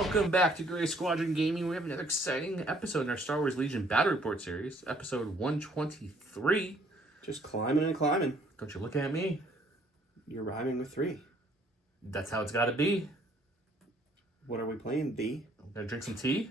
Welcome back to Gray Squadron Gaming. We have another exciting episode in our Star Wars Legion Battle Report series, episode 123. Just climbing and climbing. Don't you look at me. You're rhyming with 3. That's how it's got to be. What are we playing, B? I'm going to drink some tea.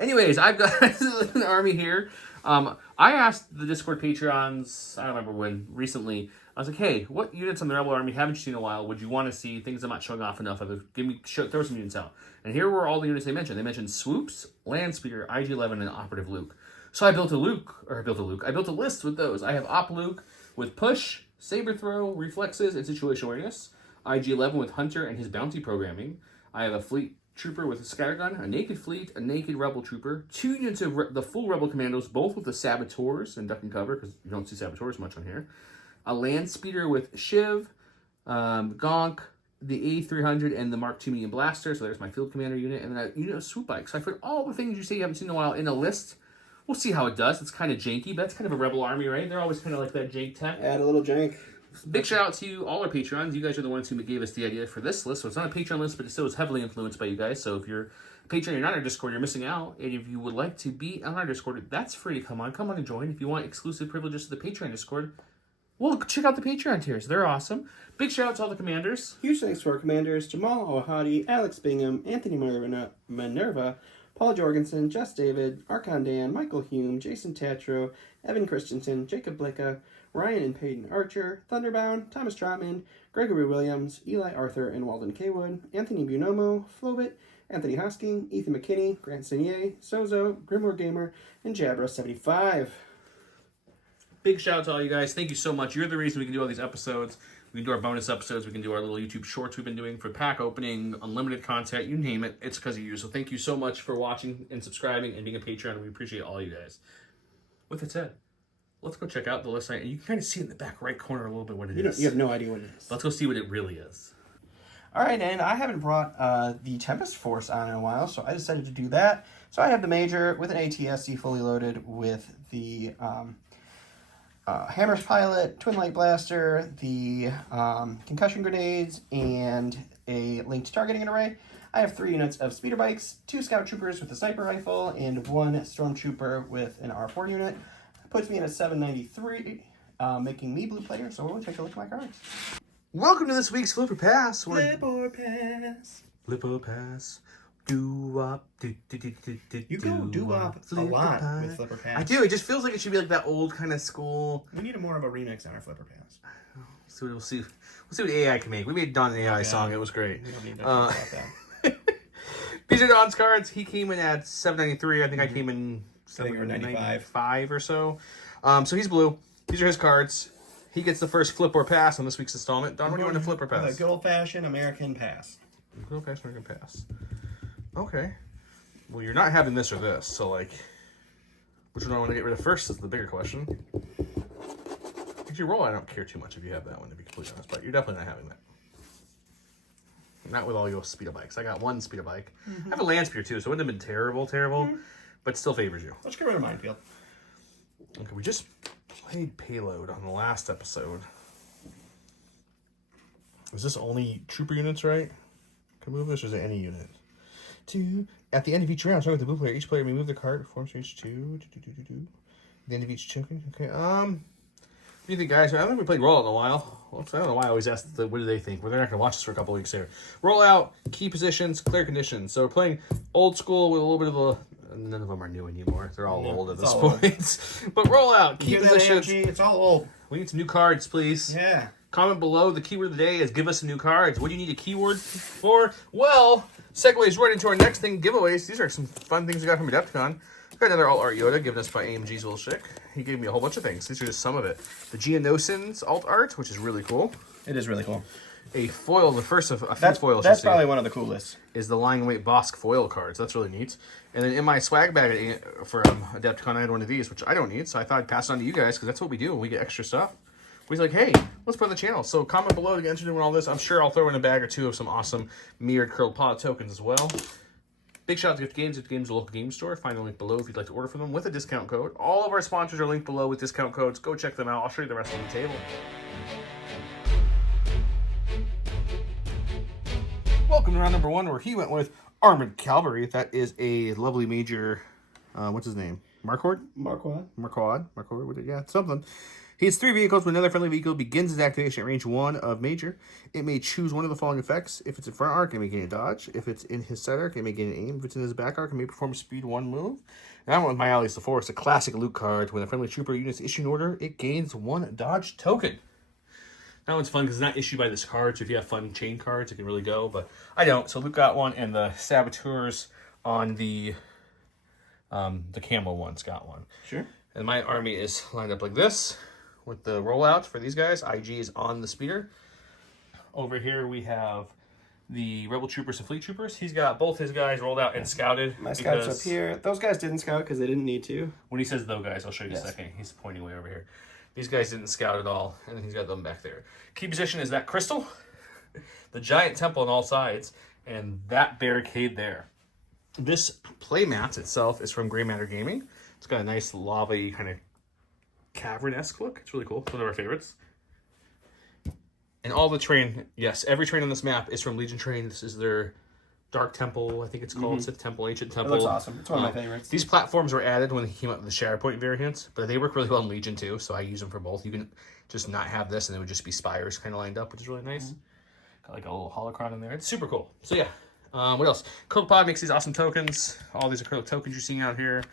Anyways, I've got an army here. I asked the Discord Patreons, I don't remember when, recently. I was like, hey, what units on the Rebel Army haven't you seen in a while? Would you want to see things I'm not showing off enough of? Throw some units out. And here were all the units they mentioned. They mentioned Swoops, Landspeeder, IG-11, and Operative Luke. So I built a list with those. I have Op Luke with Push, Saber Throw, Reflexes, and Situational Awareness. IG-11 with Hunter and his bounty programming. I have a Fleet Trooper with a Scattergun, a Naked Fleet, a Naked Rebel Trooper, 2 units of the full Rebel Commandos, both with the Saboteurs and Duck and Cover, because you don't see Saboteurs much on here. A Land Speeder with Shiv, Gonk, the A300, and the Mark II Medium Blaster. So there's my Field Commander unit. And then a unit of Swoop Bikes. So I put all the things you say you haven't seen in a while in a list. We'll see how it does. It's kind of janky, but that's kind of a Rebel Army, right? They're always kind of like that jank tech. Add a little jank. Big shout out to all our Patreons. You guys are the ones who gave us the idea for this list. So it's not a Patreon list, but it still is heavily influenced by you guys. So if you're a Patreon, you're not on our Discord, you're missing out. And if you would like to be on our Discord, that's free to come on. Come on and join. If you want exclusive privileges to the Patreon Discord, well, check out the Patreon tiers. They're awesome. Big shout out to all the commanders. Huge thanks to our commanders, Jamal Ohadi, Alex Bingham, Anthony Minerva, Paul Jorgensen, Jess David, Archon Dan, Michael Hume, Jason Tatro, Evan Christensen, Jacob Blicka, Ryan and Peyton Archer, Thunderbound, Thomas Trotman, Gregory Williams, Eli Arthur, and Walden Kaywood, Anthony Buonomo, Flobit, Anthony Hosking, Ethan McKinney, Grant Senier, Sozo, Grimoire Gamer, and Jabra75. Big shout out to all you guys. Thank you so much. You're the reason we can do all these episodes. We can do our bonus episodes. We can do our little YouTube shorts we've been doing for pack opening, unlimited content, you name it. It's because of you. So thank you so much for watching and subscribing and being a Patreon. We appreciate all you guys. With that said, let's go check out the list. And you can kind of see in the back right corner a little bit what it is. You have no idea what it is. Let's go see what it really is. All right, and I haven't brought the Tempest Force on in a while, so I decided to do that. So I have the Major with an ATSC fully loaded with the Hammers Pilot, Twin Light Blaster, the Concussion Grenades, and a linked targeting array. I have 3 units of Speeder Bikes, 2 Scout Troopers with a Sniper Rifle, and 1 Stormtrooper with an R4 unit. Puts me in at 793, making me blue player, so we'll take a look at my cards. Welcome to this week's Flipper Pass. Flipper Pass. Flipper Pass. Do-wop, do-do-do-do-do. You go do-wop a lot with Flipper Pass. I do. It just feels like it should be like that old kind of school. We need more of a remix on our Flipper Pass. So we'll see what AI can make. We made Don an AI song. It was great. We don't need to talk about that. These are Don's cards. He came in at 793. I think I came in 795 or so. So he's blue. These are his cards. He gets the first flip or pass on this week's installment. Don, what do you want to flip or pass? A good old-fashioned American pass. Good old-fashioned American pass. Okay. Well, you're not having this or this, so, like, which one do I want to get rid of first is the bigger question. If you roll, I don't care too much if you have that one, to be completely honest, but you're definitely not having that. Not with all your Speeder Bikes. I got 1 Speeder Bike. I have a Land Speeder, too, so it wouldn't have been terrible, but still favors you. Let's get rid of Minefield. Okay, we just played Payload on the last episode. Is this only trooper units, right? Can move this, or is it any unit? 2. At the end of each round, starting with the blue player, each player may move their card, performs for each 2. At the end of each token. Okay, what do you think, guys? I don't think we played Rollout in a while. Well, I don't know why I always ask what do they think. Well, they're not going to watch this for a couple weeks here. Rollout, key positions, clear conditions. So we're playing old school with a little bit of a... None of them are new anymore. They're all old at this point. But rollout, key positions. It's all old. We need some new cards, please. Yeah. Comment below. The keyword of the day is give us some new cards. What do you need a keyword for? Well, segues right into our next thing, giveaways. These are some fun things we got from Adepticon. We got another Alt Art Yoda given us by AMG's Little Chick. He gave me a whole bunch of things. These are just some of it. The Geonosians Alt Art, which is really cool. It is really cool. A foil, the first of a few foils. That's probably one of the coolest. Is the Lying Weight Bosk foil cards. That's really neat. And then in my swag bag for Adepticon, I had one of these, which I don't need, so I thought I'd pass it on to you guys, because that's what we do when we get extra stuff. We're like, hey, let's put on the channel. So comment below to get entered in all this. I'm sure I'll throw in a bag or 2 of some awesome mirrored curled paw tokens as well. Big shout out to Gift Games. Gift Games is a local game store. Find the link below if you'd like to order from them with a discount code. All of our sponsors are linked below with discount codes. Go check them out. I'll show you the rest on the table. Welcome to round number 1, where he went with Armored Cavalry. That is a lovely Major. What's his name? Marquard? Marquard. Yeah, something. He has 3 vehicles. When another friendly vehicle begins its activation at range 1 of Major, it may choose one of the following effects. If it's in front arc, it may gain a dodge. If it's in his side arc, it may gain an aim. If it's in his back arc, it may perform a speed 1 move. And I went with my Alley's the Force, a classic loot card. When a friendly trooper unit is issued an order, it gains 1 dodge token. That one's fun because it's not issued by this card, so if you have fun chain cards, it can really go, but I don't. So Luke got one, and the Saboteurs on the camo one's got one. Sure. And my army is lined up like this with the rollout for these guys. IG is on the speeder. Over here we have the Rebel Troopers and Fleet Troopers. He's got both his guys rolled out and scouted. My scouts up here. Those guys didn't scout because they didn't need to. When he says those guys, I'll show you in a second. He's pointing way over here. These guys didn't scout at all, and then he's got them back there. Key position is that crystal, the giant temple on all sides, and that barricade there. This playmat itself is from Grey Matter Gaming. It's got a nice lava-y kind of cavern-esque look. It's really cool. It's one of our favorites. And all the terrain, yes, every terrain on this map is from Legion Terrain. This is their Dark Temple, I think it's called. Sith Temple, Ancient Temple. It looks awesome. It's one of my favorites. These platforms were added when they came out with the Shatterpoint variants, but they work really well in Legion too, so I use them for both. You can just not have this, and it would just be spires kind of lined up, which is really nice. Got like a little holocron in there. It's super cool. So yeah, what else? CodePod makes these awesome tokens. All these acrylic tokens you're seeing out here,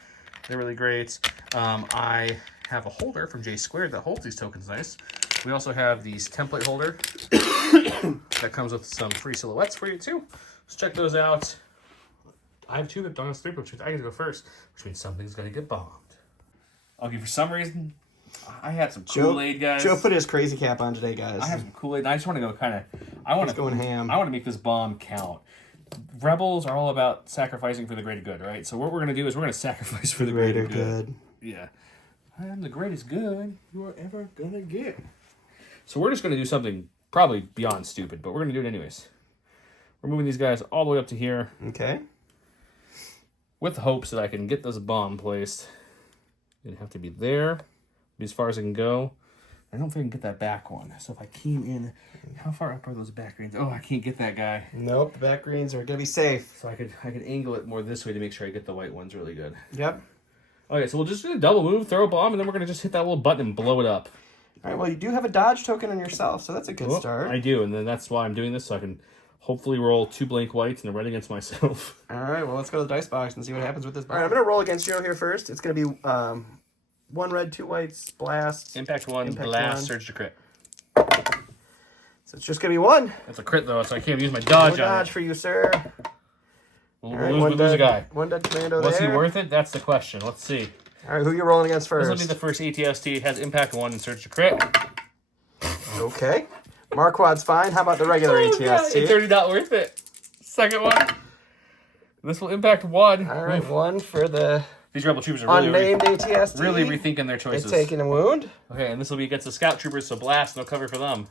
they're really great. I have a holder from J Squared that holds these tokens nice. We also have these template holder that comes with some free silhouettes for you too. So check those out. I have 2 that don't have 3, which means I get to go first, which means something's going to get bombed. Okay, for some reason, I had some Kool-Aid, guys. Joe put his crazy cap on today, guys. I have some Kool-Aid. I just want to go kind of... I want to going ham. I want to make this bomb count. Rebels are all about sacrificing for the greater good, right? So what we're going to do is we're going to sacrifice for the greater good. Yeah. I am the greatest good you are ever going to get. So we're just going to do something probably beyond stupid, but we're going to do it anyways. We're moving these guys all the way up to here. Okay. With the hopes that I can get this bomb placed. It'd have to be there. Be as far as I can go. I don't think I can get that back one. So if I keyed in, how far up are those back greens? Oh, I can't get that guy. Nope, the back greens are gonna be safe. So I could angle it more this way to make sure I get the white ones really good. Yep. Okay, so we'll just do a double move, throw a bomb, and then we're gonna just hit that little button and blow it up. All right. Well, you do have a dodge token on yourself, so that's a good start. I do, and then that's why I'm doing this, so I can hopefully roll 2 blank whites and a red against myself. All right. Well, let's go to the dice box and see what happens with this. All right. I'm gonna roll against Joe here first. It's gonna be 1 red, 2 whites, blast. Impact 1, blast, surge to crit. So it's just gonna be 1. That's a crit though, so I can't use my dodge No on dodge it. for you, sir. We'll lose a guy. 1 dead commando Was there. he worth it? That's the question. Let's see. All right. Who you rolling against first? This will be the first ATST. It has impact 1 and surge to crit. Okay. Marquard's fine. How about the regular ATST? It's already not worth it. Second one. This will impact 1. All right. 1 for the These Rebel Troopers are unnamed ATST. really rethinking their choices. It's taking a wound. Okay, and this will be against the Scout Troopers, so blast, no cover for them.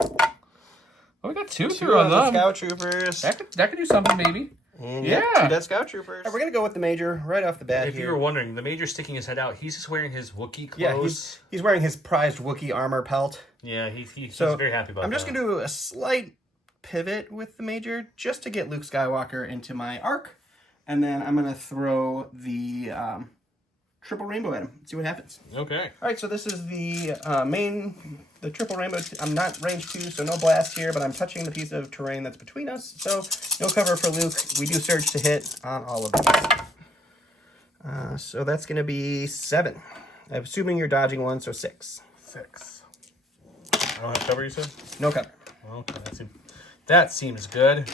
Oh, we got 2 through on the them. Scout Troopers. That could do something, maybe. And yeah. 2 dead Scout Troopers. All right, we're going to go with the Major right off the bat If here. you were wondering, the Major's sticking his head out. He's just wearing his Wookiee clothes. Yeah, he's wearing his prized Wookiee armor pelt. Yeah, he's So, very happy about that. I'm just going to do a slight pivot with the Major just to get Luke Skywalker into my arc. And then I'm going to throw the triple rainbow at him. See what happens. Okay. All right, so this is the the triple rainbow. I'm not range 2, so no blast here, but I'm touching the piece of terrain that's between us. So no cover for Luke. We do surge to hit on all of these. So that's going to be 7. I'm assuming you're dodging 1, so 6. 6. I don't have cover, you said? No cover. Okay, that seems good.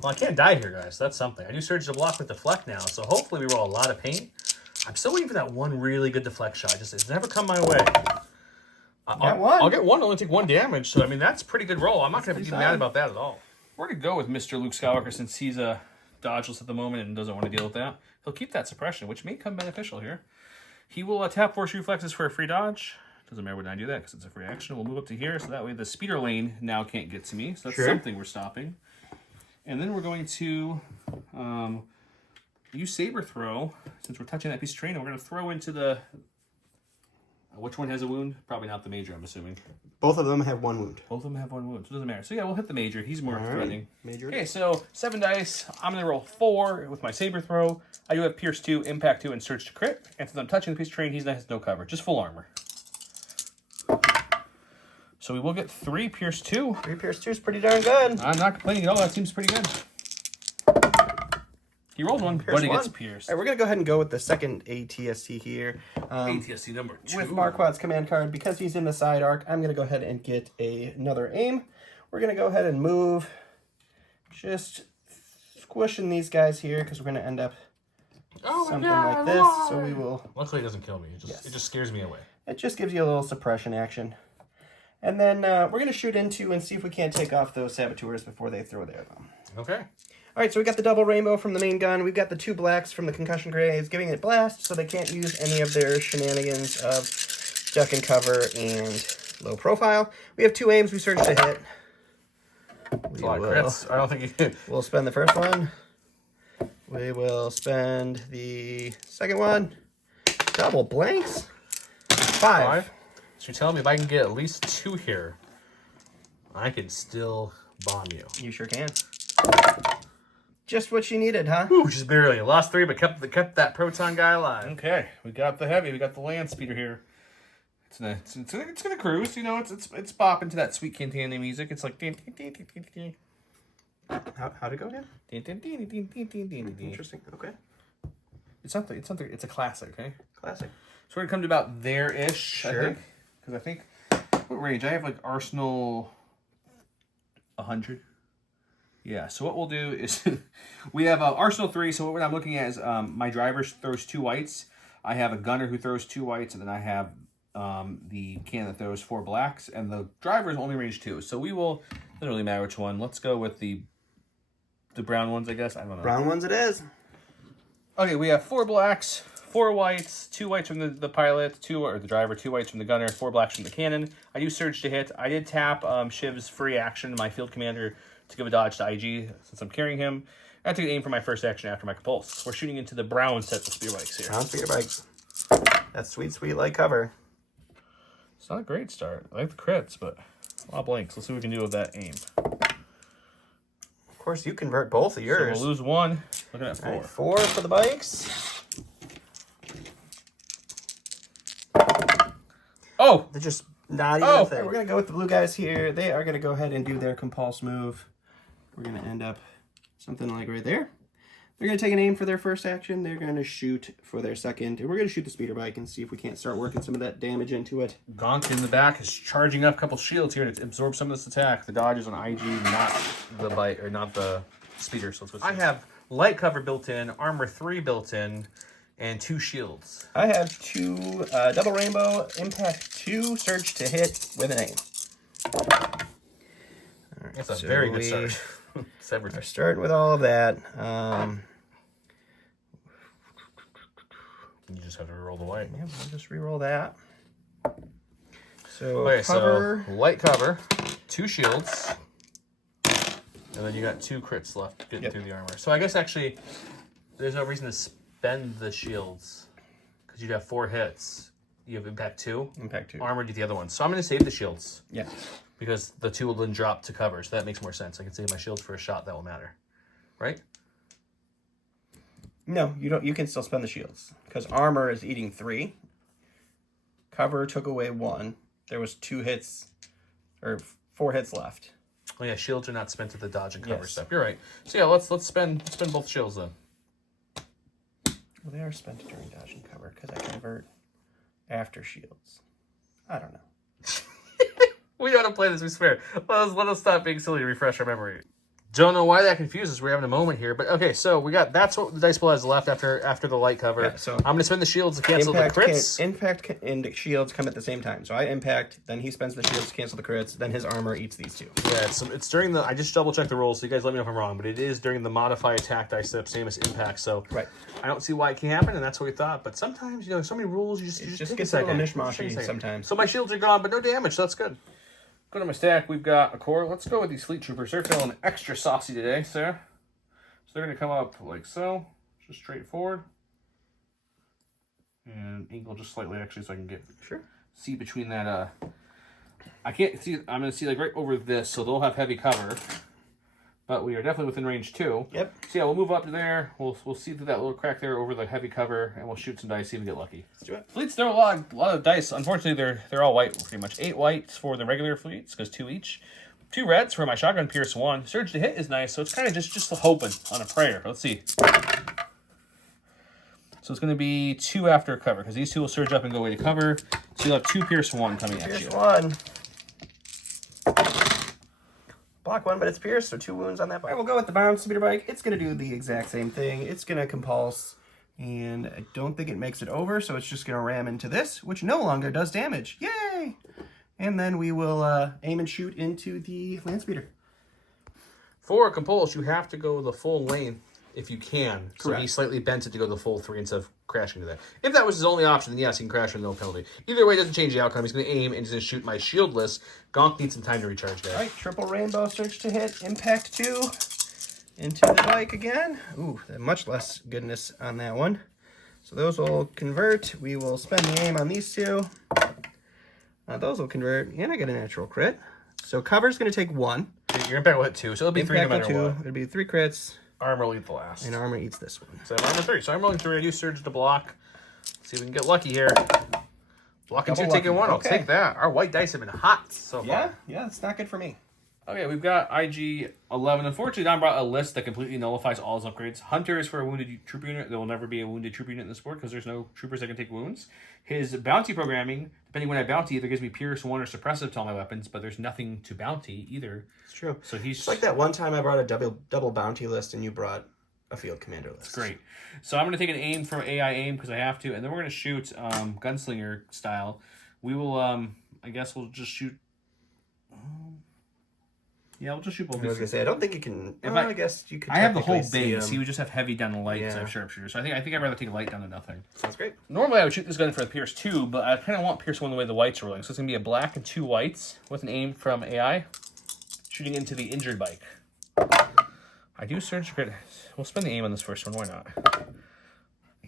Well, I can't die here, guys. That's something. I do surge to block with deflect now, so hopefully we roll a lot of paint. I'm still waiting for that one really good deflect shot. It's never come my way. I'll get 1, only take 1 damage, so I mean that's a pretty good roll. I'm not going to be mad about that at all. We're going to go with Mr. Luke Skywalker since he's dodgeless at the moment and doesn't want to deal with that. He'll keep that suppression, which may come beneficial here. He will tap Force Reflexes for a free dodge. Doesn't matter when I do that because it's a free action. We'll move up to here, so that way the speeder lane now can't get to me. So that's something we're stopping. And then we're going to use Saber Throw, since we're touching that piece of terrain, and we're going to throw into the Which one has a wound? Probably not the major, I'm assuming. Both of them have 1 wound. Both of them have 1 wound, so it doesn't matter. So yeah, we'll hit the major. He's more threatening. Major. Okay, so 7 dice. I'm going to roll 4 with my saber throw. I do have Pierce 2, Impact 2, and Surge to crit. And since I'm touching the piece of terrain, he has no cover. Just full armor. So we will get 3 Pierce 2. 3 Pierce 2 is pretty darn good. I'm not complaining at all. That seems pretty good. He rolled 1, but he gets pierced. All right, we're going to go ahead and go with the second ATST here. ATST number 2. With Marquard's command card, because he's in the side arc, I'm going to go ahead and get another aim. We're going to go ahead and move. Just squishing these guys here, because we're going to end up something like this. So we will... Luckily, it doesn't kill me. It just scares me away. It just gives you a little suppression action. And then we're going to shoot into and see if we can't take off those saboteurs before they throw their them. Okay. All right, so we got the double rainbow from the main gun. We've got the 2 blacks from the concussion grenades, giving it blast, so they can't use any of their shenanigans of duck and cover and low profile. We have 2 aims we surge to hit. That's a lot of crits. I don't think you can. We'll spend the first one. We will spend the second one. Double blanks. 5. So you're telling me if I can get at least 2 here, I can still bomb you. You sure can. Just what you needed, huh? Ooh, just barely. Lost 3, but kept that proton guy alive. Okay, we got the heavy. We got the land speeder here. It's gonna cruise. You know, it's bopping to that sweet Cantina music. It's like. How'd it go again? Interesting. Okay. It's something. It's a classic. Okay. Classic. So we're gonna come to about there-ish. Sure. Because I think what range? I have like Arsenal 100. Yeah, so what we'll do is we have Arsenal 3, so what I'm looking at is my driver throws 2 whites. I have a gunner who throws 2 whites, and then I have the cannon that throws 4 blacks, and the driver is only range 2. So we will, doesn't really matter which one. Let's go with the brown ones, I guess. I don't know. Brown ones it is. Okay, we have 4 blacks, 4 whites, 2 whites from the pilot, or the driver, 2 whites from the gunner, 4 blacks from the cannon. I do surge to hit. I did tap Shiv's free action, my field commander, to give a dodge to IG since I'm carrying him. I took an aim for my first action after my compulse. We're shooting into the brown sets of spear bikes here. Brown spear bikes. That's sweet, sweet light cover. It's not a great start. I like the crits, but a lot of blanks. Let's see what we can do with that aim. Of course, you convert both of yours. So we'll lose 1. Looking at 4. Right, 4 for the bikes. Oh! They're just not even a thing. We're going to go with the blue guys here. They are going to go ahead and do their compulse move. We're going to end up something like right there. They're going to take an aim for their first action. They're going to shoot for their second. And we're going to shoot the speeder bike and see if we can't start working some of that damage into it. Gonk in the back is charging up a couple shields here to absorb some of this attack. The dodge is on IG, not the bike, or not the speeder. So let's I have light cover built in, armor 3 built in, and 2 shields. I have 2 double rainbow, impact 2, surge to hit with an aim. Right, that's a very good start. We're starting with all of that. You just have to roll the white. Yeah, we'll just re-roll that. So, okay, cover. So light cover, 2 shields, and then you got 2 crits left getting through the armor. So I guess actually there's no reason to spend the shields because you'd have 4 hits. You have impact 2. Impact 2. Armor, do the other one. So I'm going to save the shields. Yeah. Because the 2 will then drop to cover, so that makes more sense. I can save my shields for a shot that will matter, right? No, you don't. You can still spend the shields because armor is eating 3. Cover took away 1. There was 2 hits, or 4 hits left. Oh yeah, shields are not spent at the dodge and cover step. You're right. So yeah, let's spend both shields then. Well, they are spent during dodge and cover because I convert after shields. I don't know. We know how to play this, we swear. Let us stop being silly to refresh our memory. Don't know why that confuses. We're having a moment here. But okay, so we got, that's what the dice pool has left after the light cover. Yeah, so I'm going to spend the shields to cancel the crits. Impact and shields come at the same time. So I impact, then he spends the shields to cancel the crits, then his armor eats these 2. Yeah, it's during the, I just double checked the rules, so you guys let me know if I'm wrong, but it is during the modify attack dice step, same as impact. So I don't see why it can't happen, and that's what we thought. But sometimes, you know, so many rules, you just gets a little mishmashy sometimes. So my shields are gone, but no damage, so that's good. Go to my stack, we've got a core. Let's go with these Fleet Troopers. They're feeling extra saucy today, sir. So they're going to come up like so, just straight forward. And angle just slightly, actually, so I can get see between that. I can't see. I'm going to see like right over this, so they'll have heavy cover. But we are definitely within range too. Yep. So yeah, we'll move up to there. We'll see through that little crack there over the heavy cover, and we'll shoot some dice, see if we get lucky. Let's do it. Fleets throw a lot of dice. Unfortunately, they're all white pretty much. 8 whites for the regular fleets, because 2 each. 2 reds for my shotgun Pierce 1. Surge to hit is nice, so it's kind of just hoping on a prayer. Let's see. So it's going to be 2 after cover, because these 2 will surge up and go away to cover. So you'll have 2 Pierce 1 coming at you. Pierce 1. Block 1, but it's pierced, so 2 wounds on that bike. All right, we'll go with the bomb speeder bike. It's going to do the exact same thing. It's going to compulse, and I don't think it makes it over, so it's just going to ram into this, which no longer does damage. Yay! And then we will aim and shoot into the land speeder. For a compulse, you have to go the full length if you can. So Correct. he slightly bent it to go the full 3 instead of crashing to that. If that was his only option, then yes, he can crash with no penalty. Either way, it doesn't change the outcome. He's going to aim and he's going to shoot my shieldless. Gonk needs some time to recharge there. All right, triple rainbow, surge to hit, impact 2, into the bike again. Ooh, much less goodness on that one. So those will convert. We will spend the aim on these 2. Those will convert, and I get a natural crit. So cover's going to take 1. Your impact will hit 2, so it'll be 3 no matter Impact 2, what. it'll be 3 crits, Armor will eat the last. and armor eats this one. So I have armor 3. So I'm rolling 3. I do surge to block. See if we can get lucky here. Blocking 2, Double taking lucky. 1. I'll Okay. take that. Our white dice have been hot so far. Yeah, it's not good for me. Okay, we've got IG-11. Unfortunately, Don brought a list that completely nullifies all his upgrades. Hunter is for a wounded troop unit. There will never be a wounded troop unit in the sport because there's no troopers that can take wounds. His bounty programming, depending when I bounty, either gives me Pierce 1 or Suppressive to all my weapons, but there's nothing to bounty either. It's true. So he's... It's like that one time I brought a double bounty list, and you brought a field commander list. Great. So I'm going to take an aim from AI aim because I have to, and then we're going to shoot gunslinger style. We will, I guess we'll just shoot... yeah, we'll just shoot both. I was gonna say I don't think you can. I guess you could. I have the whole technically see base. He would just have heavy down the light instead Yeah. of sharpshooter. So I think I'd rather take a light down to nothing. Sounds great. Normally I would shoot this gun for the Pierce 2, but I kind of want Pierce 1 the way the whites are rolling. So it's gonna be a black and 2 whites with an aim from AI, shooting into the injured bike. I do surge crit. We'll spend the aim on this first one. Why not?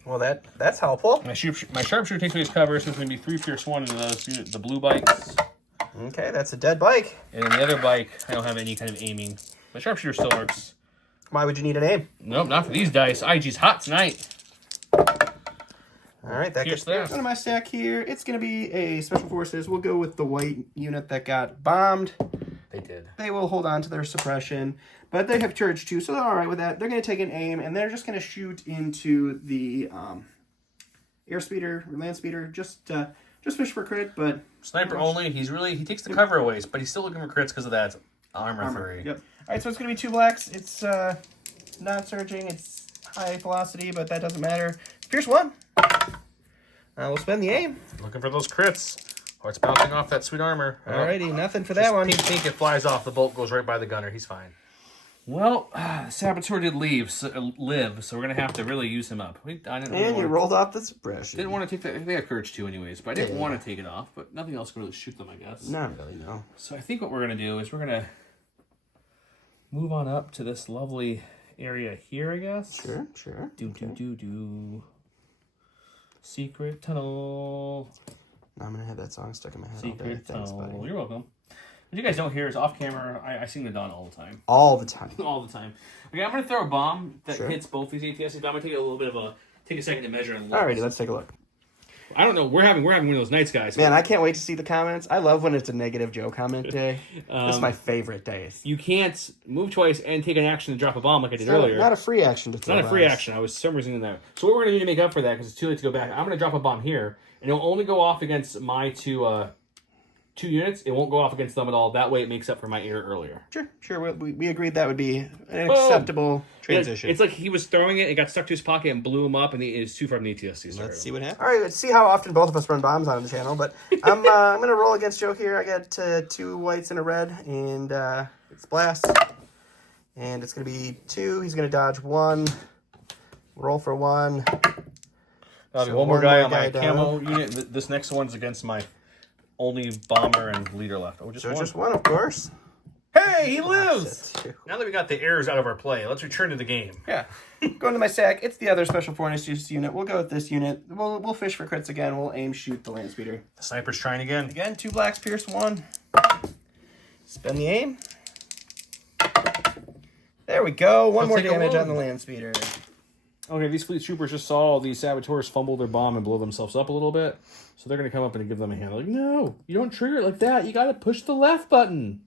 Well, that's helpful. My sharpshooter takes away his cover, so it's gonna be 3 Pierce 1 into the blue bikes. Okay, that's a dead bike. And then the other bike, I don't have any kind of aiming. My sharpshooter still works. Why would you need an aim? Nope, not for these dice. IG's hot tonight. All right, that Pierce gets that. out of my stack here. It's going to be a Special Forces. We'll go with the white unit that got bombed. They did. They will hold on to their suppression, but they have charge too, so they're all right with that. They're going to take an aim, and they're just going to shoot into the airspeeder or land speeder. Just fish for crit, but... Sniper only. He takes the cover away, but he's still looking for crits because of that armor 3. Yep. All right, so it's going to be 2 blacks. It's not surging. It's high velocity, but that doesn't matter. Pierce 1. We'll spend the aim. Looking for those crits. Or it's bouncing off that sweet armor. Alrighty, nothing for that one. Pink, it flies off. The bolt goes right by the gunner. He's fine. Well, Saboteur did live, so we're going to have to really use him up. And you rolled off the suppression. Didn't want to take that. They have courage 2 anyways, but I didn't want to take it off. But nothing else can really shoot them, I guess. Not really, no. So I think what we're going to do is we're going to move on up to this lovely area here, I guess. Sure. Do. Secret tunnel. I'm going to have that song stuck in my head all day. Secret Thanks, tunnel. buddy. You're welcome. What you guys don't hear is off camera. I sing the Dawn all the time. All the time. All the time. Okay, I'm going to throw a bomb that Sure. hits both these ATSs, but I'm going to take a little bit of take a second to measure and look. Alrighty, let's take a look. I don't know. We're having one of those nights, guys. Man, I can't wait to see the comments. I love when it's a negative Joe comment day. This is my favorite days. You can't move twice and take an action to drop a bomb like I did It's not, earlier. not a free action to It's not a free action. I was for some reason in there. So what we're going to do to make up for that, because it's too late to go back, I'm going to drop a bomb here, and it'll only go off against my two units. It won't go off against them at all. That way it makes up for my error earlier. Sure. We agreed that would be an acceptable transition. It's like he was throwing it stuck to his pocket and blew him up, and it was too far from the ETSC. Let's see what happens. All right, let's see how often both of us run bombs on the channel. But I'm going to roll against Joe here. I got 2 whites and a red, and it's blast. And it's going to be 2. He's going to dodge 1. Roll for 1. I'll be one more guy on my camo unit. This next one's against my only bomber and leader left. Just 1, of course. Hey, he lives! That's two. Now that we got the errors out of our play, let's return to the game. Yeah. Going to my stack, it's the other special force unit. We'll go with this unit. We'll fish for crits again. We'll aim, shoot the land speeder. The sniper's trying again. Again, 2 blacks, pierce 1. Spend the aim. There we go. One more damage on the land speeder. Okay, these fleet troopers just saw these saboteurs fumble their bomb and blow themselves up a little bit. So they're going to come up and give them a hand. Like, no, you don't trigger it like that. You got to push the left button.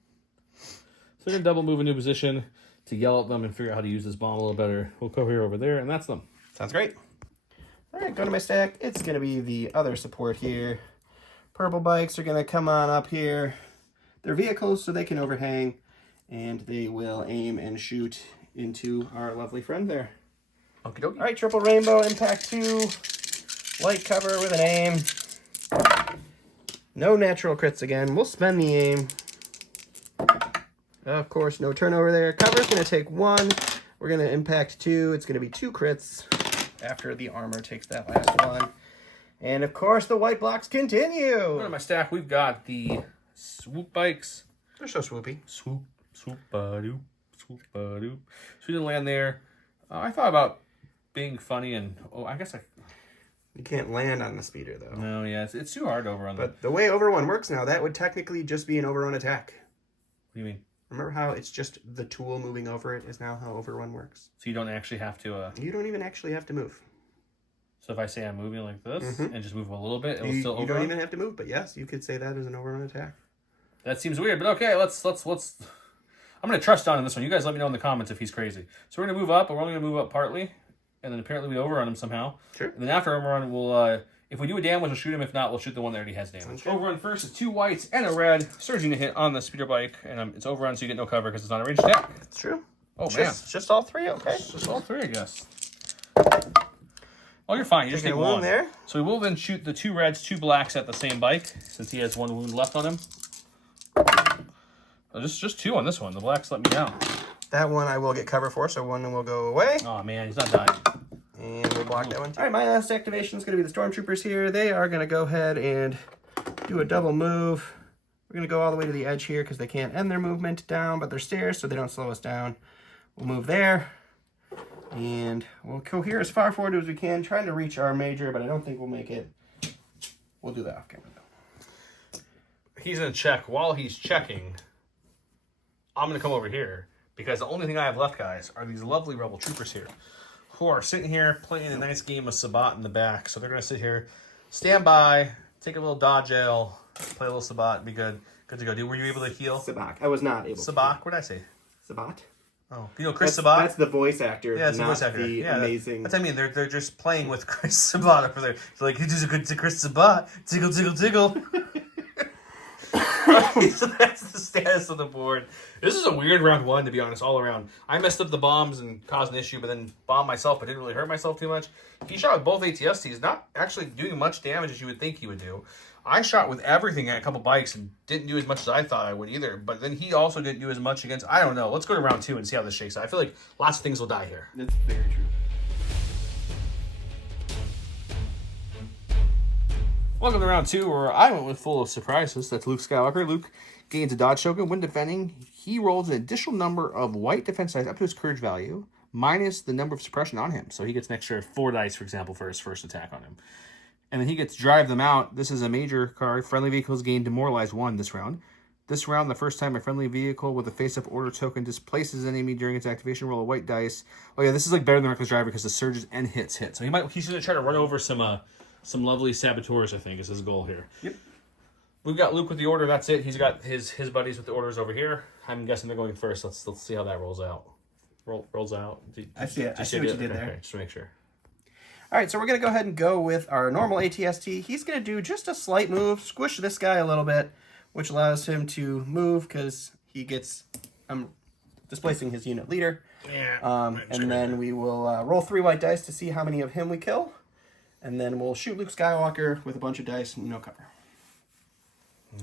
So they're going to double move into position to yell at them and figure out how to use this bomb a little better. We'll go here over there, and that's them. Sounds great. All right, go to my stack. It's going to be the other support here. Purple bikes are going to come on up here. They're vehicles, so they can overhang, and they will aim and shoot into our lovely friend there. Okie dokie. All right, triple rainbow, impact 2. Light cover with an aim. No natural crits again. We'll spend the aim. Of course, no turnover there. Cover's going to take 1. We're going to impact 2. It's going to be 2 crits after the armor takes that last one. And of course, the white blocks continue. Go to my stack. We've got the swoop bikes. They're so swoopy. Swoop, swoop-a-doop, swoop-a-doop. So we didn't land there. I thought about being funny and, I guess You can't land on the speeder, though. no, yeah, it's too hard to overrun them. But the way overrun works now, that would technically just be an overrun attack. What do you mean? Remember how it's just the tool moving over it is now how overrun works? So you don't actually have to, You don't even actually have to move. so if I say I'm moving like this and just move a little bit, it'll You still overrun? don't even have to move, but yes, you could say that is an overrun attack. That seems weird, but okay, let's. I'm going to trust Don in this one. You guys let me know in the comments if he's crazy. So we're going to move up, but we're only going to move up partly. And then apparently we overrun him somehow. Sure. And then after overrun, we'll, if we do a damage, we'll shoot him. If not, we'll shoot the one that already has damage. Overrun first is 2 whites and a red. Surging to hit on the speeder bike. And it's overrun, so you get no cover because it's not a ranged attack. It's true. Oh, man. Just all 3, okay. It's just all 3, I guess. Oh, you're fine. You just take 1. There. So we will then shoot the 2 reds, 2 blacks at the same bike, since he has 1 wound left on him. Oh, just 2 on this one. The blacks let me down. That one I will get cover for, so 1 will go away. Oh, man. He's not dying. And we'll block that one too. All right, my last activation is going to be the stormtroopers here. They are going to go ahead and do a double move. We're going to go all the way to the edge here because they can't end their movement down, but they're stairs, so they don't slow us down. We'll move there. And we'll go here as far forward as we can, trying to reach our major, but I don't think we'll make it. We'll do that off camera, though. He's going to check. While he's checking, I'm going to come over here because the only thing I have left, guys, are these lovely rebel troopers here who are sitting here playing a nice game of Sabat in the back. So they're going to sit here, stand by, take a little dodge ale, play a little Sabat, be good. Good to go. Dude, were you able to heal? Sabak. I was not able Sabat? What did I say? Sabat? Oh, you know Chris Sabat? That's the voice actor. Yeah, it's the not voice actor. the amazing. That's what I mean. They're just playing with Chris Sabat over there. So like, he's a good to Chris Sabat. Tickle, tickle, tickle. So that's the status of the board. This is a weird round 1, to be honest, all around. I messed up the bombs and caused an issue, but then bombed myself, but didn't really hurt myself too much. He shot with both ATSTs, not actually doing much damage as you would think he would do. I shot with everything at a couple bikes and didn't do as much as I thought I would either. But then he also didn't do as much against... I don't know. Let's go to round 2 and see how this shakes out. I feel like lots of things will die here. That's very true. Welcome to round 2, where I went with full of surprises. That's Luke Skywalker. Luke gains a dodge token when defending. He rolls an additional number of white defense dice up to his courage value, minus the number of suppression on him. So he gets an extra 4 dice, for example, for his first attack on him. And then he gets drive them out. This is a major card. Friendly vehicles gain demoralize 1 this round. This round, the first time a friendly vehicle with a face-up order token displaces an enemy during its activation, roll a white dice. Oh yeah, this is like better than Reckless Driver because the surges and hits hit. So he's going to try to run over some lovely saboteurs, I think, is his goal here. Yep. We've got Luke with the order. That's it. He's got his buddies with the orders over here. I'm guessing they're going first. Let's see how that rolls out. Rolls out. I see it. I see what you did there. Okay, just to make sure. All right, so we're going to go ahead and go with our normal ATST. He's going to do just a slight move, squish this guy a little bit, which allows him to move because he gets displacing his unit leader. Yeah. And then we will roll 3 white dice to see how many of him we kill. And then we'll shoot Luke Skywalker with a bunch of dice and no cover.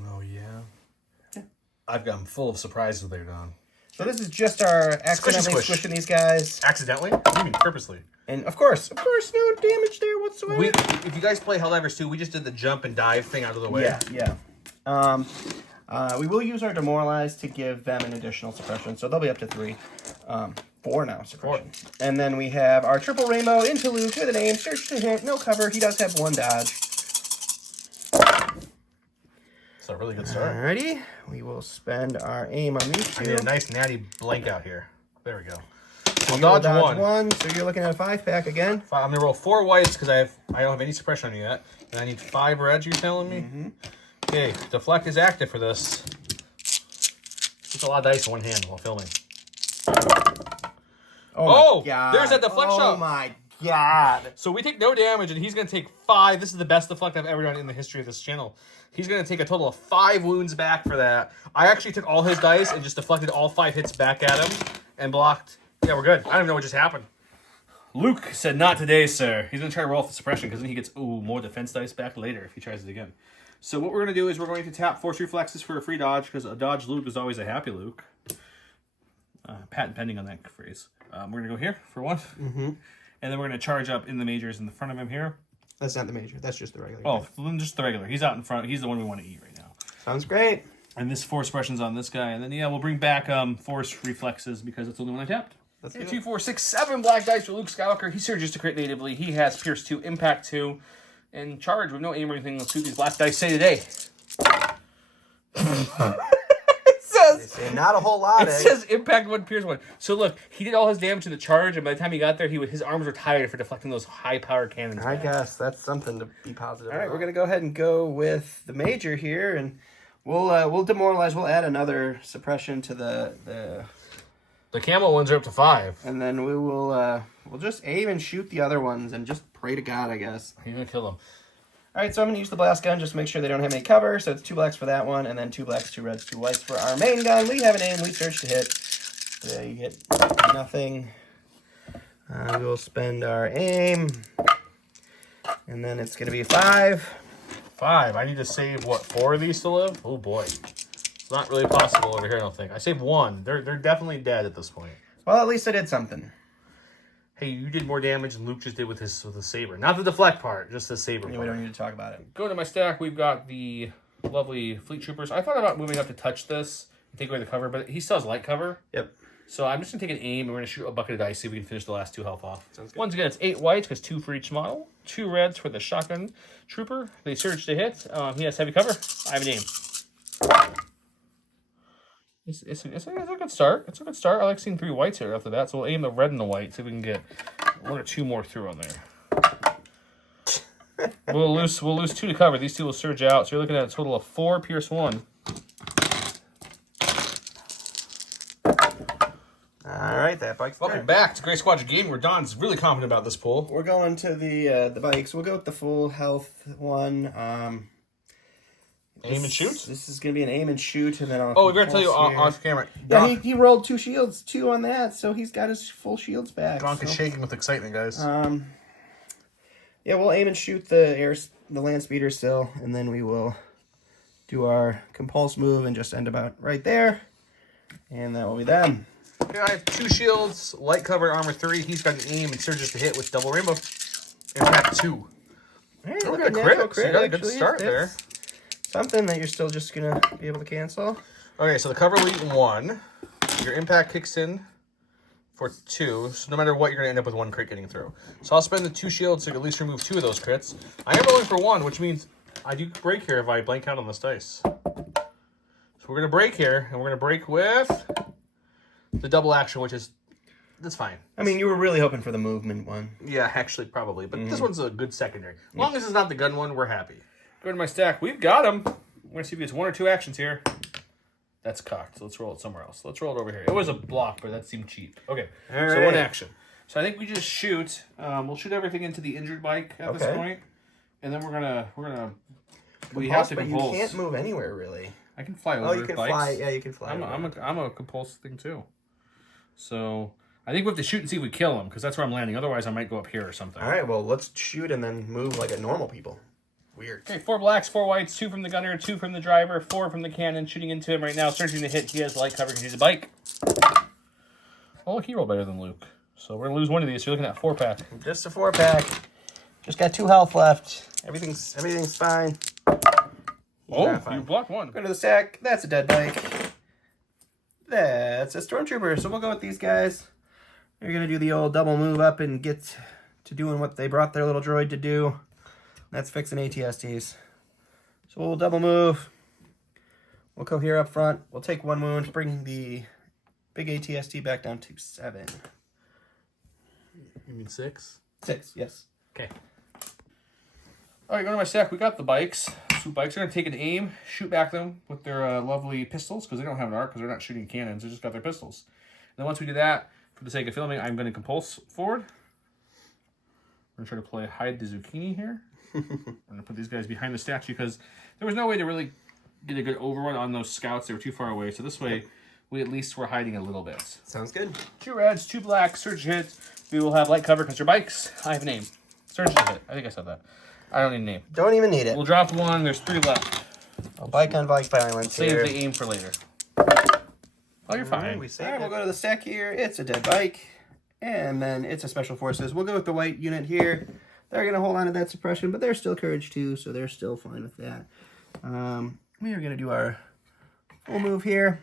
Oh, yeah. I've got him full of surprises there, Don. So this is just our accidentally squishing these guys. Accidentally? What do you mean purposely? And of course, no damage there whatsoever. If you guys play Helldivers 2, we just did the jump and dive thing out of the way. Yeah. We will use our Demoralize to give them an additional suppression, so they'll be up to 3. 4 now, suppression. 4. And then we have our triple rainbow into Luke with an aim, search to hit, no cover. He does have 1 dodge. It's a really good start. Alrighty, we will spend our aim on these 2. I need a nice natty blank out here. There we go. So I'll dodge 1. So you're looking at a 5-pack again. I'm gonna roll 4 whites because I don't have any suppression on you yet, and I need 5 reds. You're telling me? Okay, deflect is active for this. It's a lot of dice in one hand while filming. Oh, my God. There's that deflect shot. Oh my God. So we take no damage, and he's going to take 5. This is the best deflect I've ever done in the history of this channel. He's going to take a total of 5 wounds back for that. I actually took all his dice and just deflected all 5 hits back at him and blocked. Yeah, we're good. I don't even know what just happened. Luke said, not today, sir. He's going to try to roll off the suppression because then he gets, more defense dice back later if he tries it again. So what we're going to do is we're going to tap Force Reflexes for a free dodge because a dodge Luke is always a happy Luke. Patent pending on that phrase. We're going to go here for 1. And then we're going to charge up in the majors in the front of him here. That's not the major. That's just the regular. Oh, then just the regular. He's out in front. He's the one we want to eat right now. Sounds great. And this 4 suppression's on this guy. And then, yeah, we'll bring back Force Reflexes because it's the only one I tapped. That's 2, 4, 6, 7 black dice for Luke Skywalker. He surges to crit natively. He has Pierce 2, Impact 2, and Charge with no aim or anything. Let's see what these black dice say today. They say not a whole lot. It says Impact 1, Pierce 1. So look, he did all his damage to the Charge, and by the time he got there, his arms were tired for deflecting those high-power cannons. I guess that's something to be positive. All right, we're gonna go ahead and go with the major here, and we'll demoralize. We'll add another suppression to the camel ones are up to 5. and then we'll just aim and shoot the other ones and just pray to God, I guess. You're going to kill them. All right, so I'm going to use the blast gun just to make sure they don't have any cover. So it's 2 blacks for that one, and then 2 blacks, 2 reds, 2 whites for our main gun. We have an aim. We search to hit. You get nothing. We will spend our aim, and then it's going to be 5. 5. I need to save, 4 of these to live? Oh, boy. It's not really possible over here, I don't think. I saved 1. They're definitely dead at this point. Well, at least I did something. Hey, you did more damage than Luke just did with the saber. Not the deflect part, just the saber part. We don't need to talk about it. Go to my stack. We've got the lovely Fleet Troopers. I thought about moving up to touch this and take away the cover, but he still has light cover. Yep. So I'm just going to take an aim, and we're going to shoot a bucket of dice, see if we can finish the last 2 health off. Sounds good. Once again, it's 8 whites, because 2 for each model. 2 reds for the shotgun trooper. They surge to hit. He has heavy cover. I have an aim. It's a good start. It's a good start. I like seeing 3 whites here after that, so we'll aim the red and the white, see if we can get 1 or 2 more through on there. We'll lose 2 to cover. These 2 will surge out, so you're looking at a total of 4 Pierce 1. All right, that bike's Welcome back to Great Squadron Gaming, where Don's really confident about this pool. We're going to the bikes. We'll go with the full health one. Aim and shoot? This is going to be an aim and shoot, and then I'll... Oh, we're going to tell you off camera. Yeah, he rolled 2 shields, 2 on that, so he's got his full shields back. Gronk is shaking with excitement, guys. Yeah, we'll aim and shoot the land speeder still, and then we will do our compulse move and just end about right there, and that will be them. Yeah, I have 2 shields, light cover, armor 3. He's got an aim and surges to hit with double rainbow. Impact 2. Hey, Oh, look we at got natural crit. So you got a good actually. start there. That's something that you're still just going to be able to cancel. Okay, so the cover will eat 1. Your impact kicks in for 2. So no matter what, you're going to end up with 1 crit getting through. So I'll spend the 2 shields to at least remove 2 of those crits. I am rolling for 1, which means I do break here if I blank out on this dice. So we're going to break here, and we're going to break with the double action, which is... That's fine. I mean, you were really hoping for the movement one. Yeah, actually, probably. But this one's a good secondary. As long as it's not the gun one, we're happy. Go to my stack. We've got him. We're going to see if he gets 1 or 2 actions here. That's cocked. So let's roll it somewhere else. Let's roll it over here. It was a block, but that seemed cheap. Okay, All so right. 1 action. So I think we just shoot. We'll shoot everything into the injured bike at this point. And then we're gonna we have to but compulse. you can't move anywhere, really. I can fly over Oh, you can bikes. fly. Yeah, you can fly. I'm a compulse thing too. So I think we have to shoot and see if we kill him, because that's where I'm landing. Otherwise, I might go up here or something. All right, well, let's shoot and then move like a normal people. Weird. Okay, 4 blacks, 4 whites, 2 from the gunner, 2 from the driver, 4 from the cannon, shooting into him right now, surging to hit. He has light cover because he's a bike. Oh, look, he rolled better than Luke. So we're going to lose 1 of these. So you're looking at 4-pack. Just a 4-pack. Just got 2 health left. Everything's fine. Oh, fine. you blocked one. Go to the stack. That's a dead bike. That's a Stormtrooper. So we'll go with these guys. They're going to do the old double move up and get to doing what they brought their little droid to do. That's fixing ATSTs. So we'll double move. We'll go here up front. We'll take 1 wound, bring the big ATST back down to 7. You mean 6? 6, yes. Okay. All right, go to my stack. We got the bikes. 2 bikes are going to take an aim, shoot back them with their lovely pistols, because they don't have an arc, because they're not shooting cannons. They just got their pistols. And then once we do that, for the sake of filming, I'm going to compulse forward. We're going to try to play hide the zucchini here. I'm going to put these guys behind the statue, because there was no way to really get a good overrun on those scouts. They were too far away. So this way, we at least were hiding a little bit. Sounds good. 2 reds, 2 blacks, surge hit. We will have light cover because they're bikes. I have a name. Surge hit. I think I said that. I don't need a name. Don't even need it. We'll drop 1. There's 3 left. A bike on bike violence Save here. the aim for later. Oh, you're fine. We saved it. We'll go to the stack here. It's a dead bike. And then it's a special forces. We'll go with the white unit here. They're going to hold on to that suppression, but they're still courage 2, so they're still fine with that. We are going to do our full move here.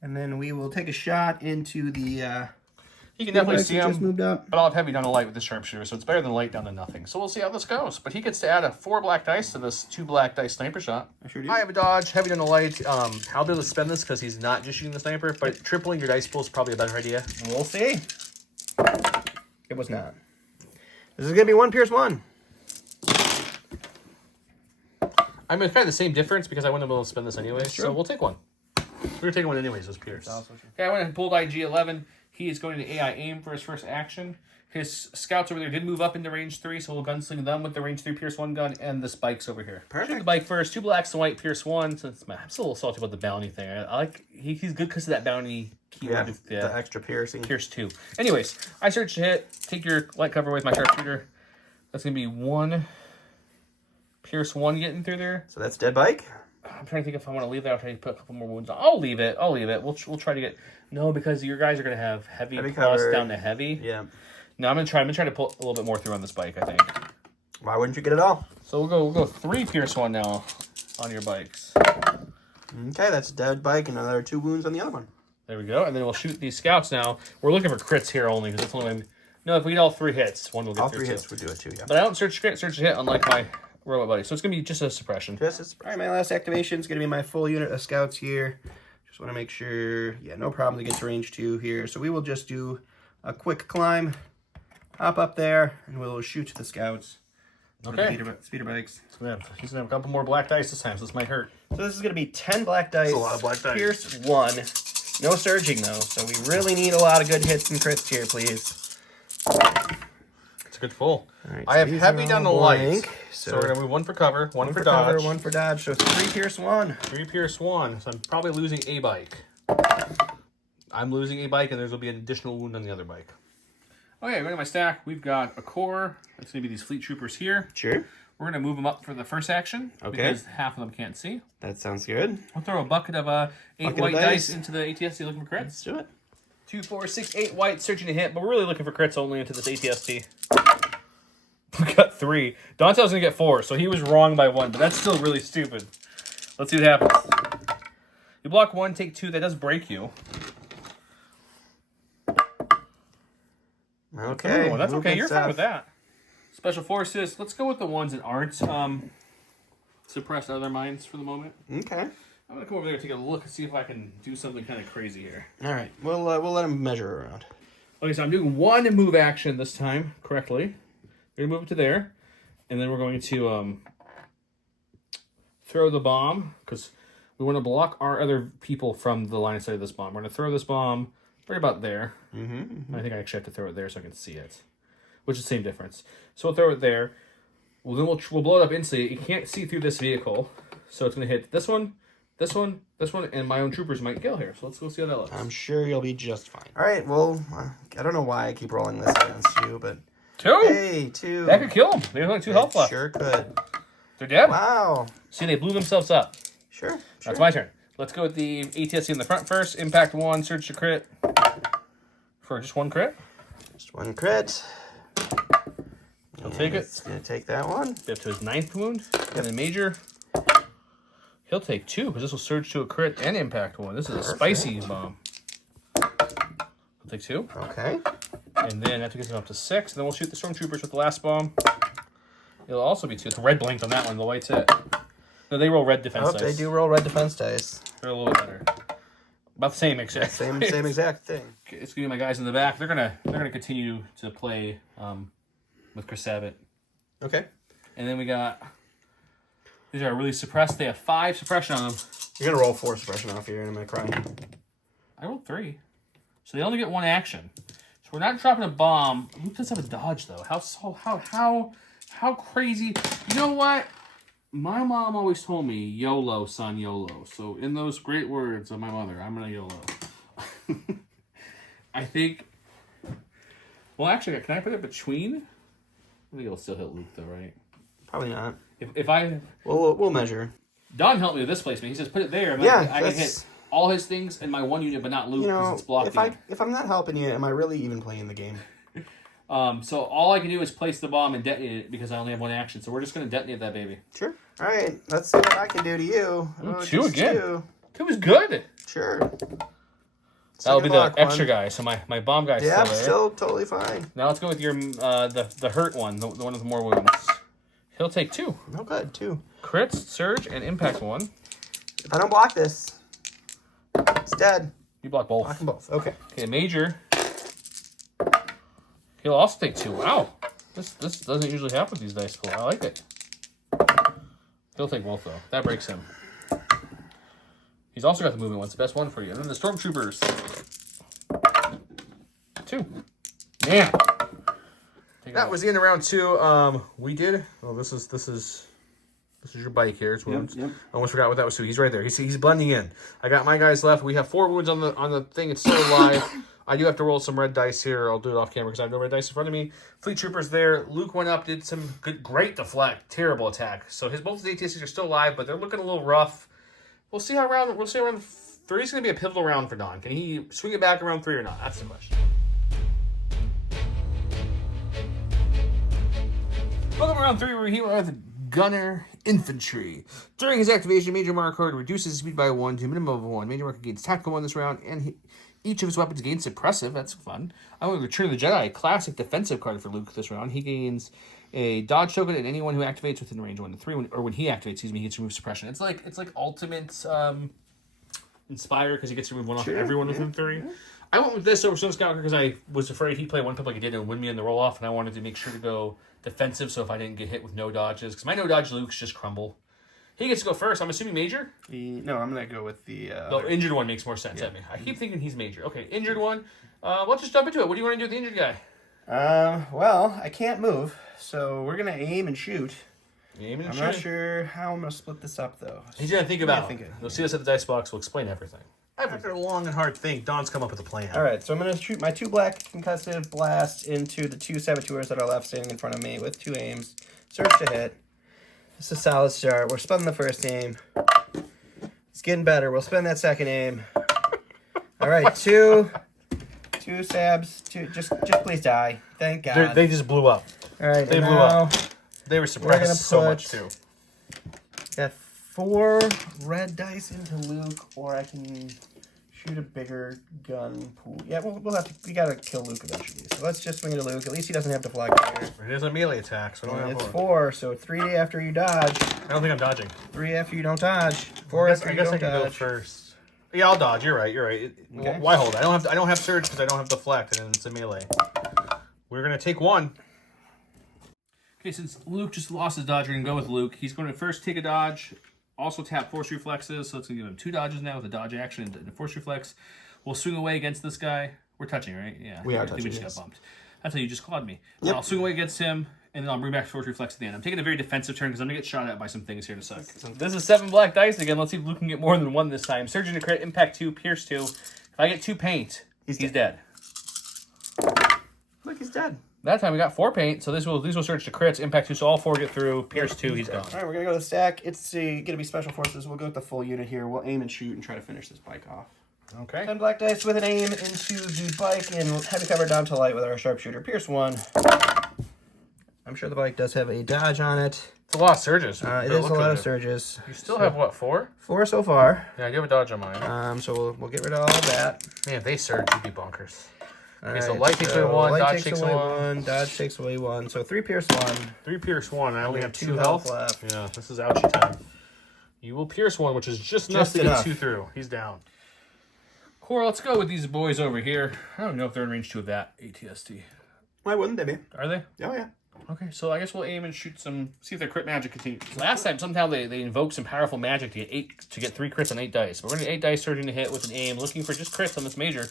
And then we will take a shot into the... You can definitely bikes see that him, just moved up. but I'll have heavy down to light with the sharpshooter, so it's better than light down to nothing. So we'll see how this goes. But he gets to add a 4 black dice to this 2 black dice sniper shot. I sure do. I have a dodge, heavy down the light. I'll be able to spend this because he's not just shooting the sniper, but tripling your dice pool is probably a better idea. We'll see. It was not. This is going to be 1 Pierce 1. I mean, it's kind of the same difference because I wouldn't be able to spend this anyways, true. so we'll take 1. We were taking 1 anyways, it was Pierce. Okay, I went and pulled IG-11. He is going to AI aim for his first action. His scouts over there did move up into range 3, so we'll gunsling them with the range 3 Pierce 1 gun, and the spikes over here. Perfect. Shoot the bike first. 2 blacks and white Pierce 1. Since I'm still a little salty about the bounty thing. I like he's good because of that bounty keyword. The extra piercing. Pierce 2. Anyways, I search to hit. Take your light cover with my sharpshooter. That's going to be 1 Pierce 1 getting through there. So that's dead bike. I'm trying to think if I want to leave that. I'll try to put a couple more wounds on. I'll leave it. We'll try to get... No, because your guys are going to have heavy plus cover. down to heavy. Yeah. No, I'm gonna try to pull a little bit more through on this bike, I think. Why wouldn't you get it all? So we'll go 3 Pierce 1 now on your bikes. Okay, that's a dead bike. Another 2 wounds on the other one. There we go. And then we'll shoot these scouts now. We're looking for crits here only, because that's the only way... No, if we get all 3 hits, 1 will get All through 3 too. hits would do it too, yeah. But I don't search crit, search a hit, unlike my robot buddy. So it's gonna be just a suppression. All right, my last activation is going to be my full unit of scouts here. Just want to make sure, yeah, no problem to get to range 2 here. So we will just do a quick climb, hop up there, and we'll shoot the scouts. Okay. Speeder bikes. He's gonna have a couple more black dice this time, so this might hurt. So this is going to be 10 black dice. That's a lot of black dice. Pierce 1. No surging, though, so we really need a lot of good hits and crits here, please. It's a good full. All right, I so have these heavy are down the all light. blank, So we're going to move 1 for cover, 1 for cover, dodge. 1 for dodge, so 3 Pierce 1. 3 Pierce 1, so I'm probably losing a bike. I'm losing a bike, and there's going to be an additional wound on the other bike. Okay, going to my stack. We've got a core. That's gonna be these fleet troopers here. Sure. We're gonna move them up for the first action. Okay. Because half of them can't see. That sounds good. We'll throw a bucket of 8 Bucket of white dice. dice into the ATST looking for crits. Let's do it. 2, 4, 6, 8 white, searching to hit, but we're really looking for crits only into this ATST. We got 3. Dantel's gonna get 4, so he was wrong by 1, but that's still really stupid. Let's see what happens. You block 1, take 2, that does break you. Okay. Oh, that's okay, you're fine stuff. with that. Special forces, let's go with the ones that aren't suppressed out of their minds for the moment. Okay. I'm gonna come over there and take a look and see if I can do something kind of crazy here. All right. We'll let him measure around. Okay, so I'm doing 1 move action this time correctly. We're gonna move it to there, and then we're going to throw the bomb because we want to block our other people from the line of sight of this bomb. We're gonna throw this bomb right about there. I think I actually have to throw it there so I can see it, which is the same difference. So we'll throw it there. Well, then we'll blow it up instantly. You can't see through this vehicle, so it's gonna hit this one, this one, this one, and my own troopers might kill here. So let's go see how that looks. I'm sure you'll be just fine. All right. Well, I don't know why I keep rolling this against you, but 2. hey, 2. That could kill them. There's only 2 health left. Sure could. They're dead. Wow. See, they blew themselves up. Sure. That's my turn. Let's go with the ATSC in the front first. Impact 1, surge to crit. For just 1 crit. Just 1 crit. He'll take it. It's gonna take that one. Up to his 9th wound. And then major. He'll take 2 because this will surge to a crit and impact 1. This is a spicy bomb. He'll take 2. Okay. And then after gets him up to 6, then we'll shoot the stormtroopers with the last bomb. It'll also be 2. It's red blinked on that one. The white's it. No, they roll red defense dice. They do roll red defense dice. They're a little bit better. About the same exact. Same exact thing. Okay, it's gonna be my guys in the back. They're gonna continue to play with Chris Sabat. Okay. And then we got these are really suppressed. They have 5 suppression on them. You're gonna roll 4 suppression off here, and I'm gonna cry. I rolled 3, so they only get 1 action. So we're not dropping a bomb. Luke does have a dodge though. How crazy? You know what? My mom always told me, YOLO, son, YOLO. So in those great words of my mother, I'm gonna YOLO. I think. Well, actually, can I put it between? I think it'll still hit Luke though, right? Probably not. If I. We'll measure. Don helped me with this placement. He says, put it there. I can hit all his things in my 1 unit, but not Luke because it's blocking. If I'm not helping you, am I really even playing the game? So all I can do is place the bomb and detonate it because I only have 1 action. So we're just going to detonate that baby. Sure. All right. Let's see what I can do to you. Ooh, 2 again. 2 was good. Sure. That'll be the extra guy. So my bomb guy's still there. Still totally fine. Now let's go with your the hurt one, the one with more wounds. He'll take 2. No good. 2 crits, surge, and impact 1. If I don't block this, it's dead. You block both. Block them both. Okay. Okay, major. He'll also take 2. Wow, this doesn't usually happen with these dice pool. I like it. He'll take both though. That breaks him. He's also got the movement one. It's the best one for you. And then the stormtroopers. 2. Man. That was the end of round 2. We did. Oh, this is your bike here. It's wounds. Yep. I almost forgot what that was too. He's right there. He's blending in. I got my guys left. We have 4 wounds on the thing. It's still alive. I do have to roll some red dice here. I'll do it off camera because I have no red dice in front of me. Fleet troopers there. Luke went up, did some great deflect, terrible attack. So both his ATSTs are still alive, but they're looking a little rough. We'll see how round 3 is going to be a pivotal round for Don. Can he swing it back around 3 or not? That's the question. Welcome to round 3, where he are the Gunner Infantry. During his activation, Major Marker reduces his speed by 1 to a minimum of 1. Major Marker gains tactical 1 this round, and each of his weapons gains suppressive. That's fun. I'm going to Return of the Jedi, classic defensive card for Luke this round. He gains a dodge token, and anyone who activates within range 1 to 3, when he activates, he gets to remove suppression. It's like ultimate Inspire because he gets to remove 1 off everyone within 3. I went with this over Stone Scouter because I was afraid he'd play 1 pip like he did and win me in the roll off, and I wanted to make sure to go defensive so if I didn't get hit with no dodges, because my no dodge Lukes just crumble. He gets to go first. I'm assuming major? No, I'm going to go with the... The injured one makes more sense at me. I keep thinking he's major. Okay, injured one. Let's just jump into it. What do you want to do with the injured guy? Well, I can't move, so we're going to aim and shoot. Aim and I'm shoot. not sure how I'm going to split this up, though. He's going to think about it. it. You'll see us at the dice box. We'll explain everything. After a long and hard think, Don's come up with a plan. All right, so I'm going to shoot my 2 black concussive blasts into the 2 saboteurs that are left standing in front of me with 2 aims. Surge to hit. It's a solid start. We're spending the first aim. It's getting better. We'll spend that second aim. All right, 2 sabs. 2. Just please die. Thank God. They just blew up. All right, They blew up. They were suppressed so much too. Got 4 red dice into Luke, or I can shoot a bigger gun pool. Yeah, we'll have to. We gotta kill Luke eventually. So let's just swing it to Luke. At least he doesn't have to flag here. It is a melee attack, so don't have It's 4. 4, so 3 after you dodge. I don't think I'm dodging. 3 after you don't dodge. 4 after I you guess don't I can dodge. go first. Yeah, I'll dodge. You're right. Okay. Why hold? I don't have surge because I don't have deflect, and it's a melee. We're gonna take 1. Okay, since Luke just lost his dodge, we're going to go with Luke. He's going to first take a dodge, also tap Force Reflexes, so it's going to give him 2 dodges now with a dodge action and a Force Reflex. We'll swing away against this guy. We're touching, right? Yeah. We are I think touching, we just yes. got bumped. That's how you just clawed me. Yep. I'll swing away against him, and then I'll bring back Force Reflex at the end. I'm taking a very defensive turn because I'm going to get shot at by some things here in a sec. This is 7 black dice again. Let's see if Luke can get more than 1 this time. Surge into crit, impact 2, pierce 2. If I get 2 paint, he's dead. Look, he's dead. That time we got 4 paint, so these will surge to crits, impact 2, so all 4 get through, pierce 2, he's gone. All right, we're gonna go to the stack. It's gonna be special forces. We'll go with the full unit here. We'll aim and shoot and try to finish this bike off. Okay. 10 black dice with an aim into the bike and heavy cover down to light with our sharpshooter. Pierce 1. I'm sure the bike does have a dodge on it. It's a lot of surges. It is a lot of surges. You still have, what, 4? 4 so far. Yeah, I do have a dodge on mine. So we'll get rid of all of that. Man, they surge. You'd be bonkers. All Okay, so right, light takes away 1, light dodge takes takes away away 1, dodge takes away 1. So 3 pierce 1. 3 pierce 1. I only have 2 health health left. Yeah, this is ouchie time. You will pierce 1, which is just enough to get 2 through. He's down. Core, let's go with these boys over here. I don't know if they're in range 2 of that ATST. Why wouldn't they be? Are they? Oh, yeah. Okay, so I guess we'll aim and shoot some, see if their crit magic continues. Last time, somehow they invoked some powerful magic to get 3 crits on 8 dice. But we're going to 8 dice surging to hit with an aim, looking for just crits on this major.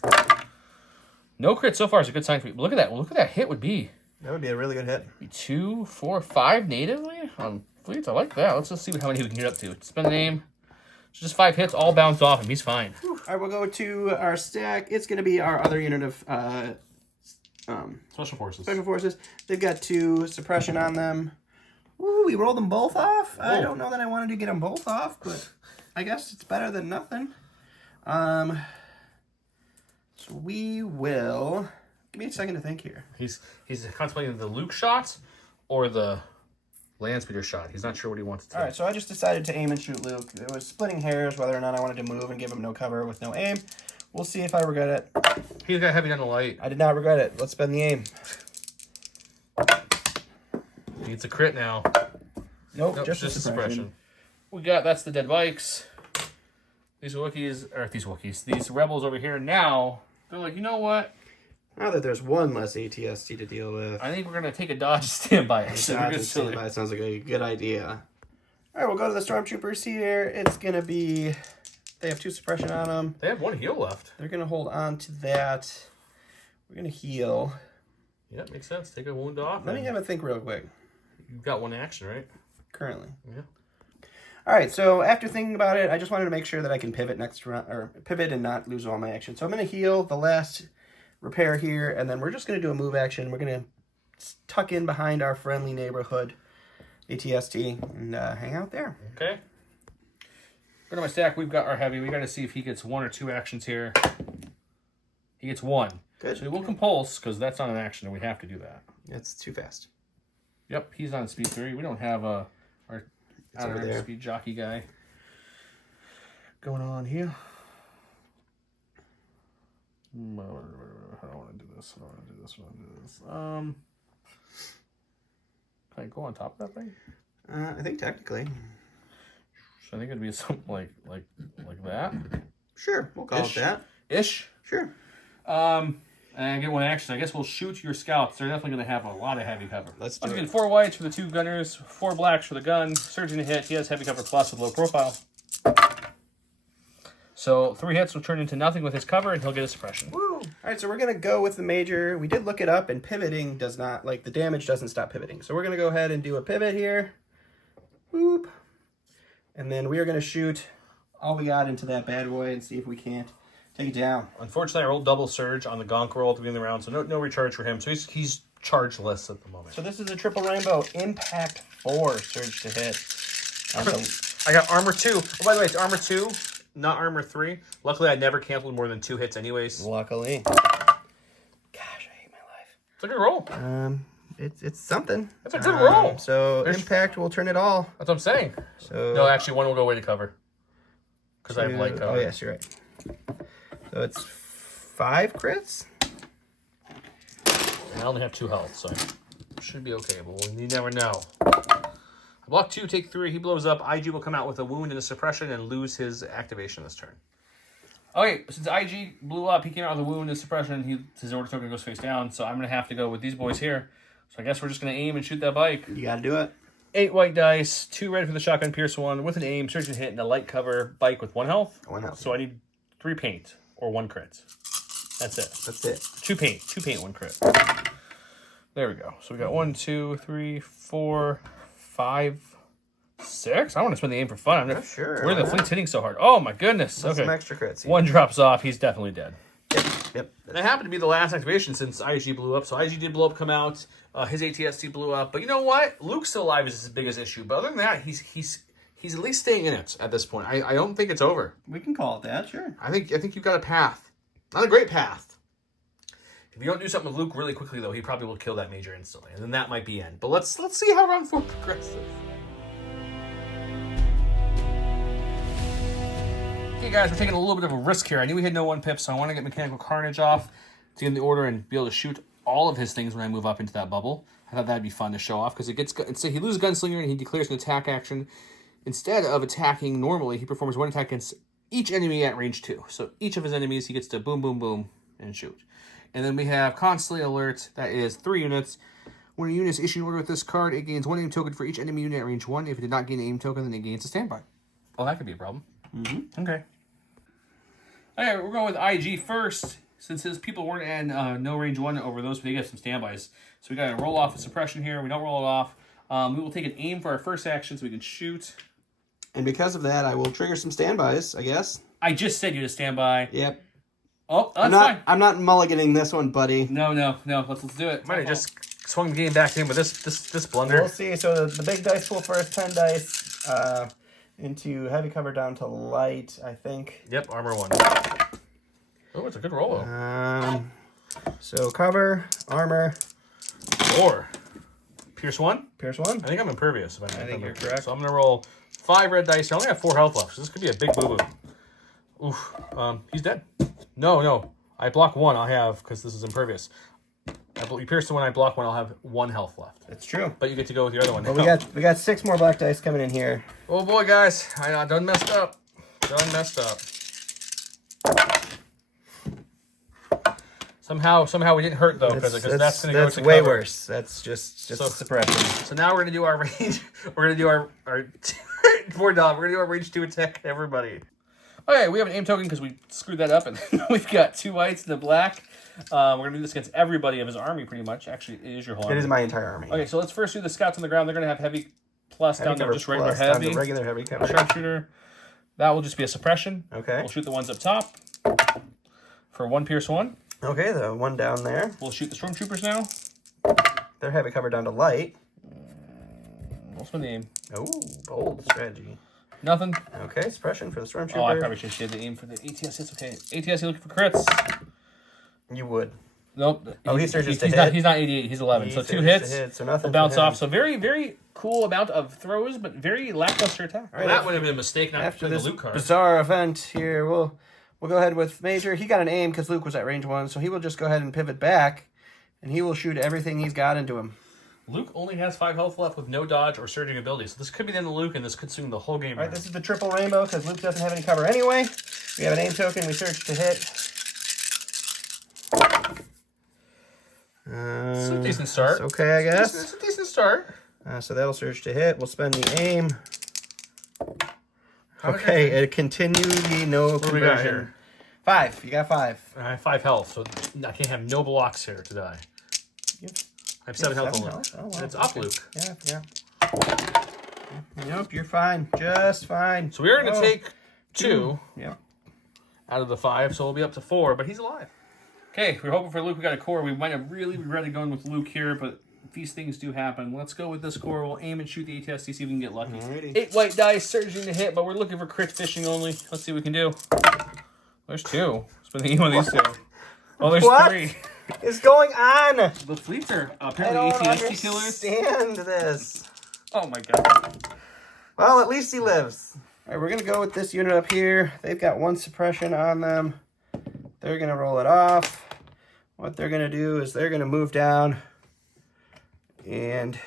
No crits so far is a good sign for you. Look at that. Look at that hit would be. That would be a really good hit. 2, 4, 5 natively on fleets. I like that. Let's just see how many we can get up to. Spend the name. Just 5 hits, all bounced off him. He's fine. All right, we'll go to our stack. It's going to be our other unit of Special forces. Special Forces. They've got 2 suppression on them. Ooh, we rolled them both off. I don't know that I wanted to get them both off, but I guess it's better than nothing. So we will... Give me a second to think here. He's contemplating the Luke shot or the land speeder shot. He's not sure what he wants to do. All right, so I just decided to aim and shoot Luke. It was splitting hairs whether or not I wanted to move and give him no cover with no aim. We'll see if I regret it. He got heavy on the light. I did not regret it. Let's spend the aim. He gets a crit now. Nope, just a suppression. That's the dead bikes. These rebels over here now, they're like, you know what? Now that there's 1 less ATST to deal with. I think we're going to take a dodge standby. Dodge standby sounds like a good idea. All right, we'll go to the Stormtroopers here. It's going to be... They have 2 suppression on them. They have 1 heal left. They're going to hold on to that. We're going to heal. Yeah, makes sense. Take a wound off. Let me have a think real quick. You've got 1 action, right? Currently. Yeah. All right, so after thinking about it, I just wanted to make sure that I can pivot next round, or pivot and not lose all my action. So I'm going to heal the last repair here, and then we're just going to do a move action. We're going to tuck in behind our friendly neighborhood ATST and hang out there. Okay. Go to my stack. We've got our heavy. We got to see if he gets 1 or 2 actions here. He gets 1. Good. So he will compulse, because that's not an action, and we have to do that. It's too fast. Yep, he's on speed 3. We don't have our over there. speed jockey guy going on here. I don't want to do this. Can I go on top of that thing? I think technically. So I think it'd be something like that. Sure, we'll call it that. Ish. Sure. And get 1 action. I guess we'll shoot your scouts. They're definitely going to have a lot of heavy cover. Let's do it. Get 4 whites for the 2 gunners, 4 blacks for the gun. Surging to hit. He has heavy cover plus with low profile. So 3 hits will turn into nothing with his cover, and he'll get a suppression. Woo! All right, so we're going to go with the major. We did look it up, and pivoting does not, like, the damage doesn't stop pivoting. So we're going to go ahead and do a pivot here. Boop. And then we are going to shoot all we got into that bad boy and see if we can't take it down. Unfortunately, I rolled double surge on the gonk roll at the beginning of the round, so no recharge for him. So he's chargeless at the moment. So this is a triple rainbow impact 4 surge to hit. I got armor 2. Oh, by the way, it's armor 2, not armor 3. Luckily, I never canceled more than 2 hits anyways. Luckily. Gosh, I hate my life. It's a good roll. It's something. That's a good roll. So impact will turn it all. That's what I'm saying. So no, actually, 1 will go away to cover. Because I have light cover. Oh, yes, you're right. So it's 5 crits? And I only have 2 health, so I should be okay, but you never know. I block 2, take 3, he blows up. IG will come out with a wound and a suppression and lose his activation this turn. Okay, since IG blew up, he came out with a wound and suppression. His order token goes face down, so I'm going to have to go with these boys here. So I guess we're just going to aim and shoot that bike. You got to do it. 8 white dice, 2 red for the shotgun, pierce 1 with an aim, surge and hit, and a light cover bike with 1 health. 1 health. So I need 3 paint or 1 crit. That's it. That's it. 2 paint, 1 crit. There we go. So we got 1, 2, 3, 4, 5, 6. I want to spend the aim for fun. Yeah, sure. Where are the flints hitting so hard? Oh my goodness. That's okay. some extra crits. 1 drops off. He's definitely dead. Yep. And it happened to be the last activation since IG blew up. So IG did blow up, come out. His ATST blew up. But you know what? Luke's still alive is his biggest issue. But other than that, he's at least staying in it at this point. I don't think it's over. We can call it that, sure. I think you've got a path. Not a great path. If you don't do something with Luke really quickly, though, he probably will kill that major instantly. And then that might be end. But let's see how round 4 progresses. Okay, guys, we're taking a little bit of a risk here. I knew we had no 1-pip, so I want to get Mechanical Carnage off to get in the order and be able to shoot all of his things when I move up into that bubble. I thought that'd be fun to show off because so he loses Gunslinger and he declares an attack action. Instead of attacking normally, he performs one attack against each enemy at range 2. So each of his enemies, he gets to boom, boom, boom, and shoot. And then we have Constantly Alert. That is 3 units. When a unit is issued an order with this card, it gains 1 aim token for each enemy unit at range 1. If it did not gain an aim token, then it gains a standby. Well, that could be a problem. Mm-hmm. Okay. All right, we're going with IG first. Since his people weren't at no range 1 over those, but they get some standbys. So we got to roll off a suppression here. We don't roll it off. We will take an aim for our first action so we can shoot. And because of that, I will trigger some standbys, I guess. I just said you to stand by. Yep. Oh, that's fine. I'm not mulliganing this one, buddy. No. Let's do it. Might have just swung the game back in with this blunder. We'll see. So the big dice pool first, 10 dice into heavy cover down to light, I think. Yep, armor 1. Oh, it's a good roll. So cover, armor. 4. Pierce 1? Pierce 1. I think I'm impervious. I think you're correct. So I'm going to roll 5 red dice. I only have 4 health left, so this could be a big boo-boo. Oof. He's dead. No. I block 1, I'll have, because this is impervious. You pierce the one, I block 1, I'll have 1 health left. That's true. But you get to go with the other one. Well, we got 6 more black dice coming in here. Oh boy, guys. I done messed up. Somehow we didn't hurt, though, because that's going to go to way cover. worse. That's just a suppression. So now we're going to do our range. We're going to do our poor dog. We're going to do our range 2 attack, everybody. Okay, we have an aim token because we screwed that up, and we've got 2 whites and a black. We're going to do this against everybody of his army, pretty much. Actually, it is your whole army. It is my entire army. Okay, so let's first do the scouts on the ground. They're going to have heavy plus Heavy down to cover just regular plus down heavy. to regular heavy cover. Sharpshooter. That will just be a suppression. Okay. We'll shoot the ones up top for 1 pierce 1. Okay, the one down there. We'll shoot the stormtroopers now. They're heavy cover down to light. We'll spend the aim. Oh, bold strategy. Nothing. Okay, suppression for the stormtrooper. Oh, I probably should have the aim for the ATS. It's okay. ATS, you looking for crits? You would. Nope. He surges to he's hit. He's not 88. He's 11. So 2 hits. So nothing. Will bounce off. So very, very cool amount of throws, but very lackluster attack. Well, that would have been a mistake not After playing this the Luke card. bizarre event here, we'll go ahead with Major. He got an aim because Luke was at range 1, so he will just go ahead and pivot back, and he will shoot everything he's got into him. Luke only has 5 health left with no dodge or surging abilities. So this could be the end of Luke, and this could swing the whole game. All right, this is the triple rainbow because Luke doesn't have any cover anyway. We have an aim token. We search to hit. It's a decent start. It's okay, I guess. It's a decent start. So that'll surge to hit. We'll spend the aim. Okay, it continually no What do we got conversion. here? 5. You got 5. I have 5 health, so I can't have no blocks here to die. Yep. I have 7 health on Luke. Oh, wow. And it's up, Okay. Luke. Yeah. Nope, you're fine. Just fine. So we are going to take 2 Yep. out of the 5, so we'll be up to 4, but he's alive. Okay, we're hoping for Luke. We got a core. We might have really regretted going with Luke here, but these things do happen. Let's go with this core. We'll aim and shoot the ATST, see if we can get lucky. Alrighty. 8 white dice, surging to hit, but we're looking for crit fishing only. Let's see what we can do. There's 2. Spend the aim on these 2. Oh, there's What 3. is going on? The fleets are I apparently don't ATST killers. understand this. Oh my god. Well, at least he lives. All right, we're going to go with this unit up here. They've got 1 suppression on them. They're going to roll it off. What they're going to do is they're going to move down and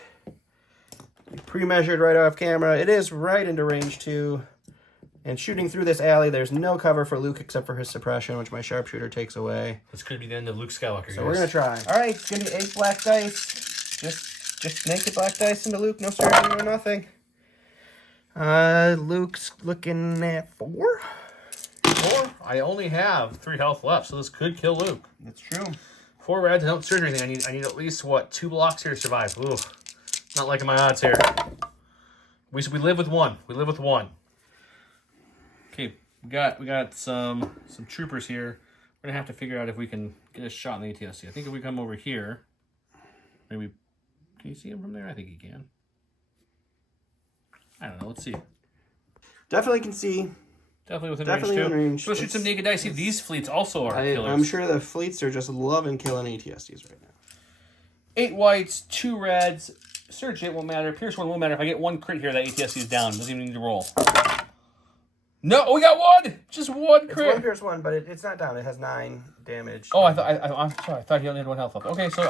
pre-measured right off camera. It is right into range 2. And shooting through this alley, there's no cover for Luke except for his suppression, which my sharpshooter takes away. This could be the end of Luke Skywalker. So we're going to try. All right, it's going to be 8 black dice. Just naked black dice into Luke. No surging, no nothing. Luke's looking at 4. 4? I only have 3 health left, so this could kill Luke. That's true. 4 reds, I don't surge anything. I need at least, 2 blocks here to survive. Ooh, not liking my odds here. We live with 1. We live with 1. Okay, we got some troopers here. We're gonna have to figure out if we can get a shot in the ATSC. I think if we come over here, maybe can you see him from there? I think you can. I don't know. Let's see. Definitely can see. Definitely within Definitely range in too. range. Let's shoot some naked dice. See, these fleets also are killers. I'm sure the fleets are just loving killing ATSDs right now. 8 whites, 2 reds. Surge 8 won't matter. Pierce 1 won't matter. If I get 1 crit here, that ATSC is down. Doesn't even need to roll. No, we got one! Just one It's crit. 1 Pierce 1, but it's not down. It has 9 damage. Oh, I'm sorry. I thought he only had 1 health left. Okay, so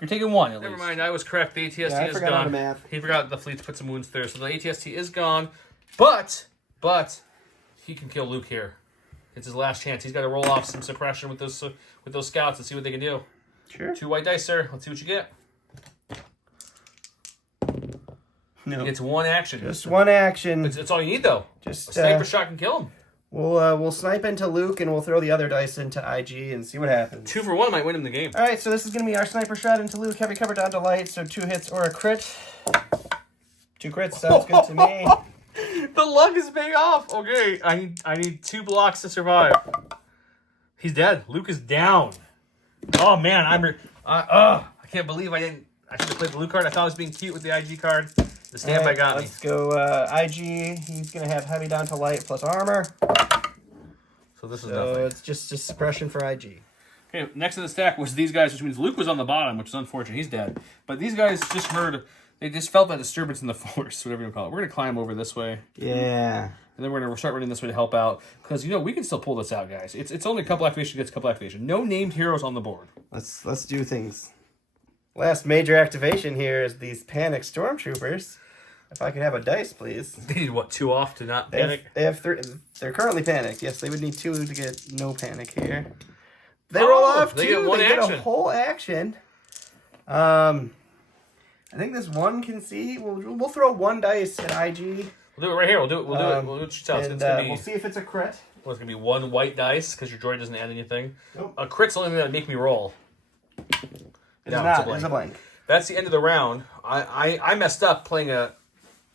you're taking 1 at least. Never mind, I was correct. The ATST I is forgot all the gone. math. He forgot the fleet to put some wounds there, so the ATST is gone. But he can kill Luke here. It's his last chance. He's got to roll off some suppression with those scouts and see what they can do. Sure. 2 white dice, sir. Let's see what you get. No. It's 1 action. Just 1 action. It's all you need, though. Just A sniper shot can kill him. we'll snipe into Luke and we'll throw the other dice into IG and see what happens. 2 for 1 might win him the game. All right, so this is going to be our sniper shot into Luke. Heavy cover down to light, so 2 hits or a crit. 2 crits sounds good to me. The luck is paying off. Okay, I need 2 blocks to survive. He's dead. Luke is down. Oh man, I can't believe I didn't. I should have played the Luke card. I thought I was being cute with the IG card. The standby got me. Let's go IG. He's going to have heavy down to light plus armor. So this is So nothing. it's just suppression for IG. Okay, next in the stack was these guys, which means Luke was on the bottom, which is unfortunate. He's dead. But these guys they just felt that disturbance in the force, whatever you call it. We're going to climb over this way. Yeah. And then we're going to start running this way to help out. Because, we can still pull this out, guys. It's only a couple activation gets a couple activation. No named heroes on the board. Let's do things. Last major activation here is these panic stormtroopers. If I could have a dice, please. They need what, 2 off to not They have, panic? they have 3. They're currently panicked. Yes, they would need 2 to get no panic here. They roll off 2. they get 1 they get action. a whole action. I think this one can see. We'll throw 1 dice at IG. We'll do it right here. We'll do it. We'll do it yourself. And It's gonna be we'll see if it's a crit. well, it's gonna be 1 white dice because your droid doesn't add anything. Nope. A crit's the only thing that make me roll. It's No, not. it's a blank. It's a blank. That's the end of the round. I messed up playing an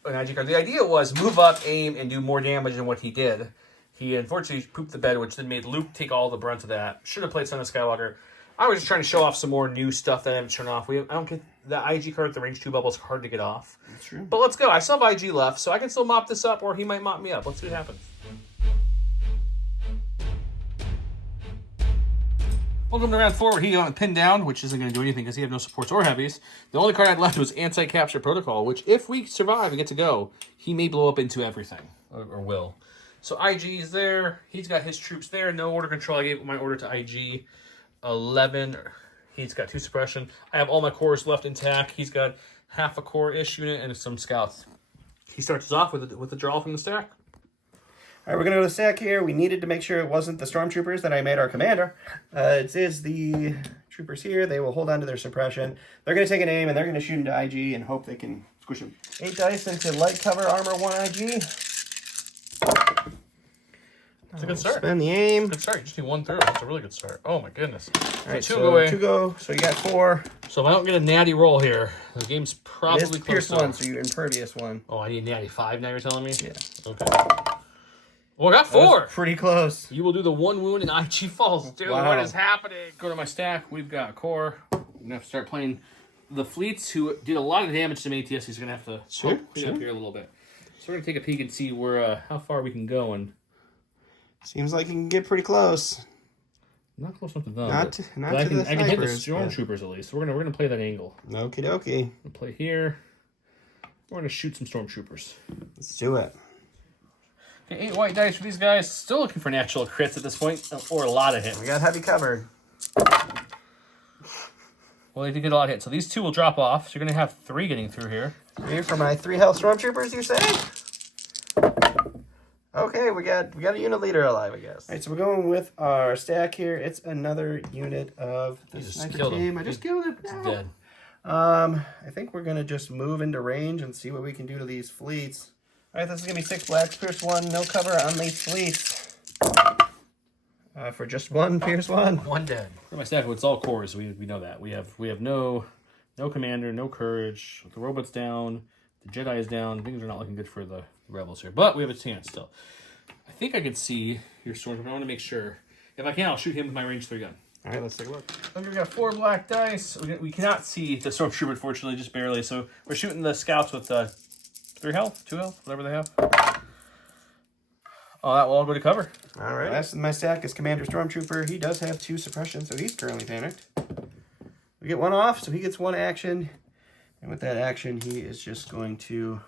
IG card. The idea was move up, aim, and do more damage than what he did. He unfortunately pooped the bed, which then made Luke take all the brunt of that. Should have played Son of Skywalker. I was just trying to show off some more new stuff that I haven't shown off. I don't get the IG card, the range 2 bubble is hard to get off. That's true. But let's go. I still have IG left, so I can still mop this up, or he might mop me up. Let's see what happens. Welcome to round 4 where he got pinned down, which isn't going to do anything because he had no supports or heavies. The only card I had left was Anti-Capture Protocol, which if we survive and get to go, he may blow up into everything, or will. So IG is there. He's got his troops there. No order control. I gave my order to IG. 11. He's got 2 suppression. I have all my cores left intact. He's got half a core-ish unit and some scouts. He starts us off with the draw from the stack. All right, we're going to go to the stack here. We needed to make sure it wasn't the stormtroopers that I made our commander. It is the troopers here. They will hold on to their suppression. They're going to take an aim, and they're going to shoot into IG and hope they can squish him. 8 dice into light cover, armor 1 IG. It's a good start. Spend the aim. Good start. You just need 1 through. That's a really good start. Oh, my goodness. All right, two so go away. 2 go. So you got 4. So if I don't get a natty roll here, the game's probably It's close Pierce to 1, so you're impervious 1. Oh, I need natty 5 now, you're telling me? Yeah. Okay. Well, I got That was 4. pretty close. You will do the 1 wound and IG falls. Dude, Wow. what is happening? Go to my stack. We've got core. We're going to have to start playing the fleets who did a lot of damage to me. ATS. He's going to have to clean up here a little bit. So we're going to take a peek and see where how far we can go. And Seems like you can get pretty close. not close enough to them. Not but- to but I can the hit the snipers, but- stormtroopers at least. So we're gonna play that angle. Okie dokie. We'll play here. We're gonna shoot some stormtroopers. Let's do it. Okay, 8 white dice for these guys. Still looking for natural crits at this point, or a lot of hits. We got heavy cover. Well, they did get a lot of hits. So these 2 will drop off. So you're gonna have 3 getting through here. Here for my 3 health stormtroopers, you say? Okay, we got a unit leader alive, I guess. All right, so we're going with our stack here. It's another unit of the just sniper killed him. team. I just killed it. It's dead. I think we're gonna just move into range and see what we can do to these fleets. All right, this is gonna be 6 blacks, Pierce 1, no cover on these fleets. For just 1 Pierce 1. 1 dead. For my stack, it's all cores. We know that. We have no commander, no courage. The robot's down. The Jedi is down. Things are not looking good for the rebels here, but we have a chance still. I think I can see your stormtrooper. I want to make sure. If I can, I'll shoot him with my range 3 gun. All right, let's take a look. Okay, we got 4 black dice. We cannot see the stormtrooper, unfortunately, just barely. So we're shooting the scouts with 3 health, 2 health, whatever they have. Oh, that will all go to cover. All right. Last in my stack is Commander Stormtrooper. He does have 2 suppression, so he's currently panicked. We get 1 off, so he gets 1 action. And with that action, he is just going to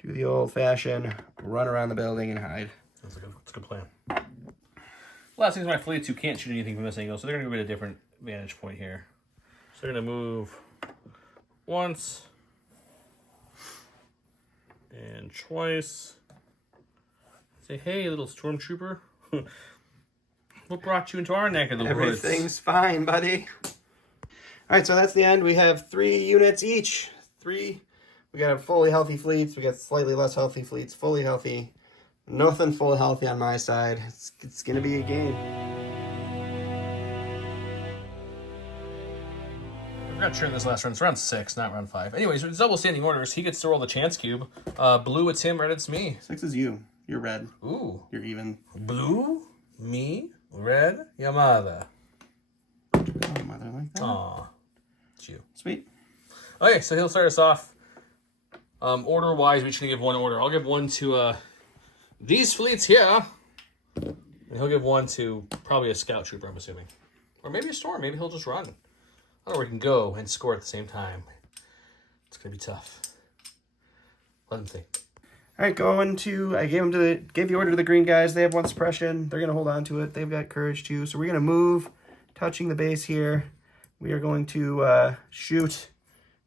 do the old-fashioned run around the building and hide. That's a good plan. Last thing is my fleets who can't shoot anything from this angle, so they're going to go to a different vantage point here. So they're going to move once and twice. Say, hey, little stormtrooper. What brought you into our neck of the woods? Everything's fine, buddy. All right, so that's the end. We have 3 units each. 3. We got fully healthy fleets. We got slightly less healthy fleets. Fully healthy. Nothing full healthy on my side. It's going to be a game. I forgot to turn this last run. It's round 6, not round 5. Anyways, it's double standing orders. He gets to roll the chance cube. Blue, it's him. Red, it's me. 6 is you. You're red. Ooh. You're even. Blue, me, red, Yamada. Oh, mother like that. Aw. It's you. Sweet. Okay, so he'll start us off. Order-wise, we should give 1 order. I'll give 1 to these fleets here. And he'll give 1 to probably a scout trooper, I'm assuming. Or maybe a storm. Maybe he'll just run. I don't know where he can go and score at the same time. It's going to be tough. Let him think. All right, I gave the order to the green guys. They have 1 suppression. They're going to hold on to it. They've got courage too. So we're going to move, touching the base here. We are going to shoot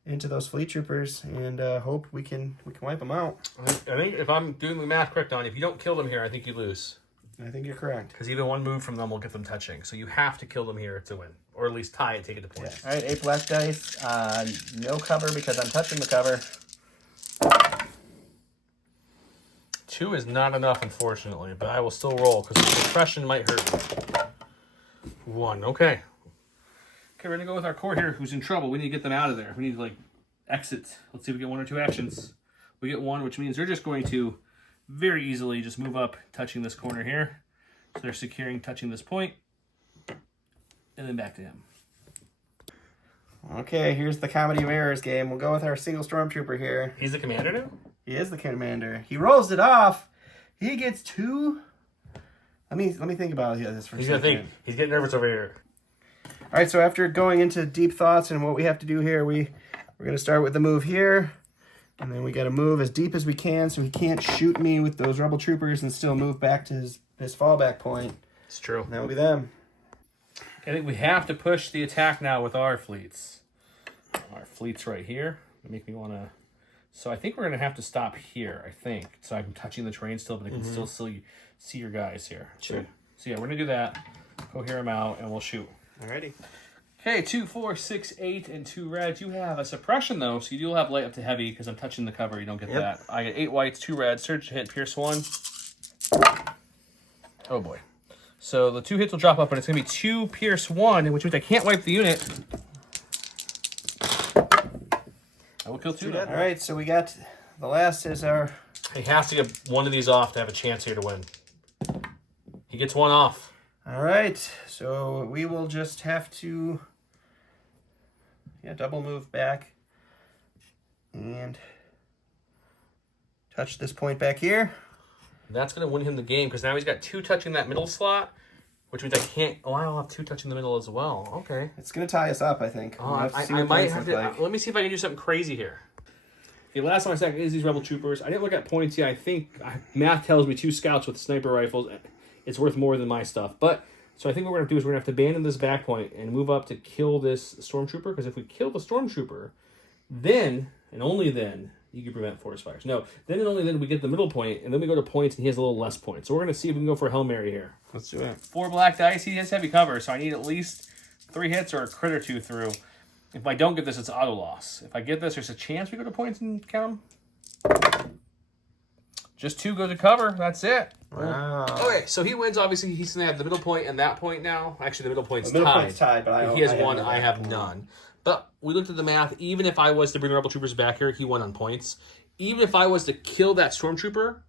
into those fleet troopers and hope we can wipe them out. I think if I'm doing the math correct on, if you don't kill them here, I think you lose. I think you're correct. Because even 1 move from them will get them touching. So you have to kill them here to win. Or at least tie it, take it to points. Yeah. All right, 8 black dice. No cover because I'm touching the cover. 2 is not enough, unfortunately, but I will still roll because the suppression might hurt me. 1, okay. Okay, we're going to go with our core here who's in trouble. We need to get them out of there. We need to, exit. Let's see if we get 1 or 2 actions. We get 1, which means they're just going to very easily just move up, touching this corner here. So they're securing, touching this point, and then back to him. Okay, here's the comedy of errors game. We'll go with our single stormtrooper here. He's the commander now? He is the commander. He rolls it off. He gets 2. Let me think about this for a He's second. going to think. He's getting nervous over here. All right, so after going into deep thoughts and what we have to do here, we're going to start with the move here. And then we got to move as deep as we can so he can't shoot me with those rebel troopers and still move back to his fallback point. It's true. And that will be them. I think we have to push the attack now with our fleets. Our fleets right here. They make me want to... So I think we're going to have to stop here, I think. So I'm touching the terrain still, but I can still see your guys here. Sure. So yeah, we're going to do that. Cohere them out, and we'll shoot. Alrighty. Okay, 2, 4, 6, 8, and 2 reds. You have a suppression, though, so you do have light up to heavy, because I'm touching the cover. You don't get that. I get 8 whites, 2 reds. Surge to hit, pierce 1. Oh, boy. So the 2 hits will drop up, and it's going to be 2 pierce 1, which means I can't wipe the unit. I will kill 2. All right, so we got the last is our... He has to get 1 of these off to have a chance here to win. He gets 1 off. All right, so we will just have to... double move back and touch this point back here. That's going to win him the game, because now he's got 2 touching that middle slot, which means I can't... Oh, I'll have 2 touching the middle as well. Okay. It's going to tie us up, I think. I might have to... Let me see if I can do something crazy here. Okay, last one I said is these rebel troopers. I didn't look at points yet. I think math tells me 2 scouts with sniper rifles. It's worth more than my stuff. But, so I think what we're going to do is we're going to have to abandon this back point and move up to kill this stormtrooper. Because if we kill the stormtrooper, then, and only then, you can prevent forest fires. No, then and only then we get the middle point, and then we go to points, and he has a little less points. So we're going to see if we can go for a Hail Mary here. Let's do it. 4 black dice. He has heavy cover, so I need at least 3 hits or a crit or 2 through. If I don't get this, it's auto loss. If I get this, there's a chance we go to points and count them. Just 2 go to cover. That's it. Wow. Okay, so he wins. Obviously, he's going to have the middle point and that point now. Actually, the middle point's The middle tied. point's tied, but He has I 1. I have none. But we looked at the math. Even if I was to bring the rebel troopers back here, he won on points. Even if I was to kill that stormtrooper,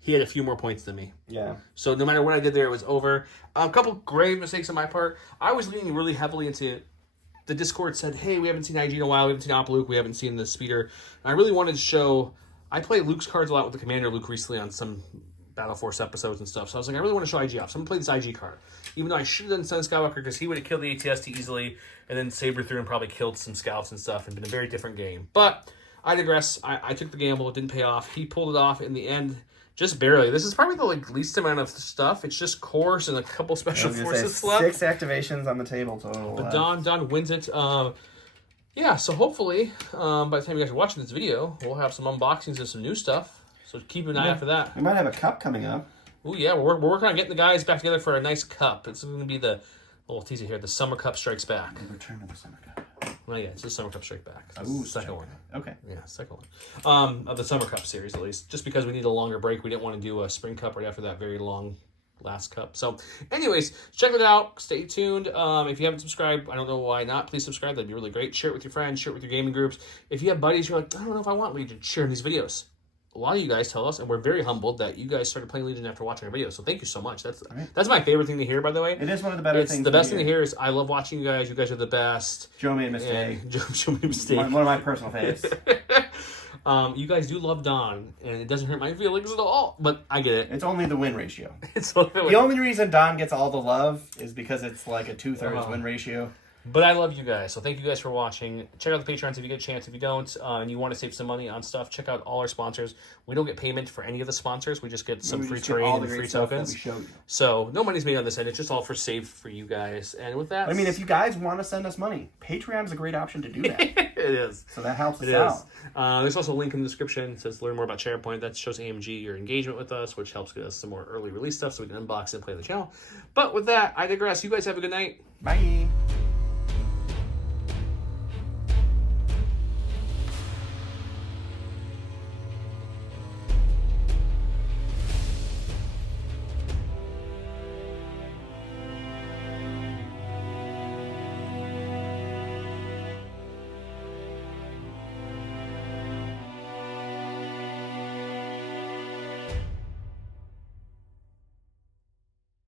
he had a few more points than me. Yeah. So no matter what I did there, it was over. A couple grave mistakes on my part. I was leaning really heavily into... The Discord said, hey, we haven't seen IG in a while. We haven't seen Op Luke. We haven't seen the speeder. And I really wanted to show... I play Luke's cards a lot with the Commander Luke recently on some Battle Force episodes and stuff. So I was like, I really want to show IG off. So I'm going to play this IG card. Even though I should have done Son Skywalker because he would have killed the ATST easily and then saber through and probably killed some scouts and stuff and been a very different game. But I digress. I took the gamble. It didn't pay off. He pulled it off in the end. Just barely. This is probably the least amount of stuff. It's just cores and a couple special forces left. 6 activations on the table total. But Don wins it. Yeah, so hopefully, by the time you guys are watching this video, we'll have some unboxings and some new stuff. So keep an eye out for that. We might have a cup coming up. Oh yeah, we're working on getting the guys back together for a nice cup. It's going to be the little teaser here. The Summer Cup Strikes Back. The return of the Summer Cup. Well, yeah, it's the Summer Cup Strike Back. Ooh, the second one. Okay. Yeah, second one. Of the Summer Cup series, at least. Just because we need a longer break, we didn't want to do a Spring Cup right after that very long last cup. So, anyways, check it out. Stay tuned. If you haven't subscribed, I don't know why not. Please subscribe. That'd be really great. Share it with your friends. Share it with your gaming groups. If you have buddies, you're like, I don't know if I want Legion. Share these videos. A lot of you guys tell us, and we're very humbled that you guys started playing Legion after watching our videos. So thank you so much. That's my favorite thing to hear, by the way. It is one of the better things. The best thing to hear is I love watching you guys. You guys are the best. Joe made a mistake. Joe made a mistake. One of my personal faves. You guys do love Don, and it doesn't hurt my feelings at all. But I get it. It's only the win ratio. It's only the only reason Don gets all the love is because it's like a 2/3 win ratio. But I love you guys, so thank you guys for watching. Check out the Patreons if you get a chance. If you don't, and you want to save some money on stuff, check out all our sponsors. We don't get payment for any of the sponsors. We just get some free terrain and free tokens. So no money's made on this end. It's just all for saved for you guys. And with that, I mean, if you guys want to send us money, Patreon is a great option to do that. It is. So that helps us out. There's also a link in the description that says learn more about SharePoint. That shows AMG your engagement with us, which helps get us some more early release stuff so we can unbox it and play the channel. But with that, I digress. You guys have a good night. Bye.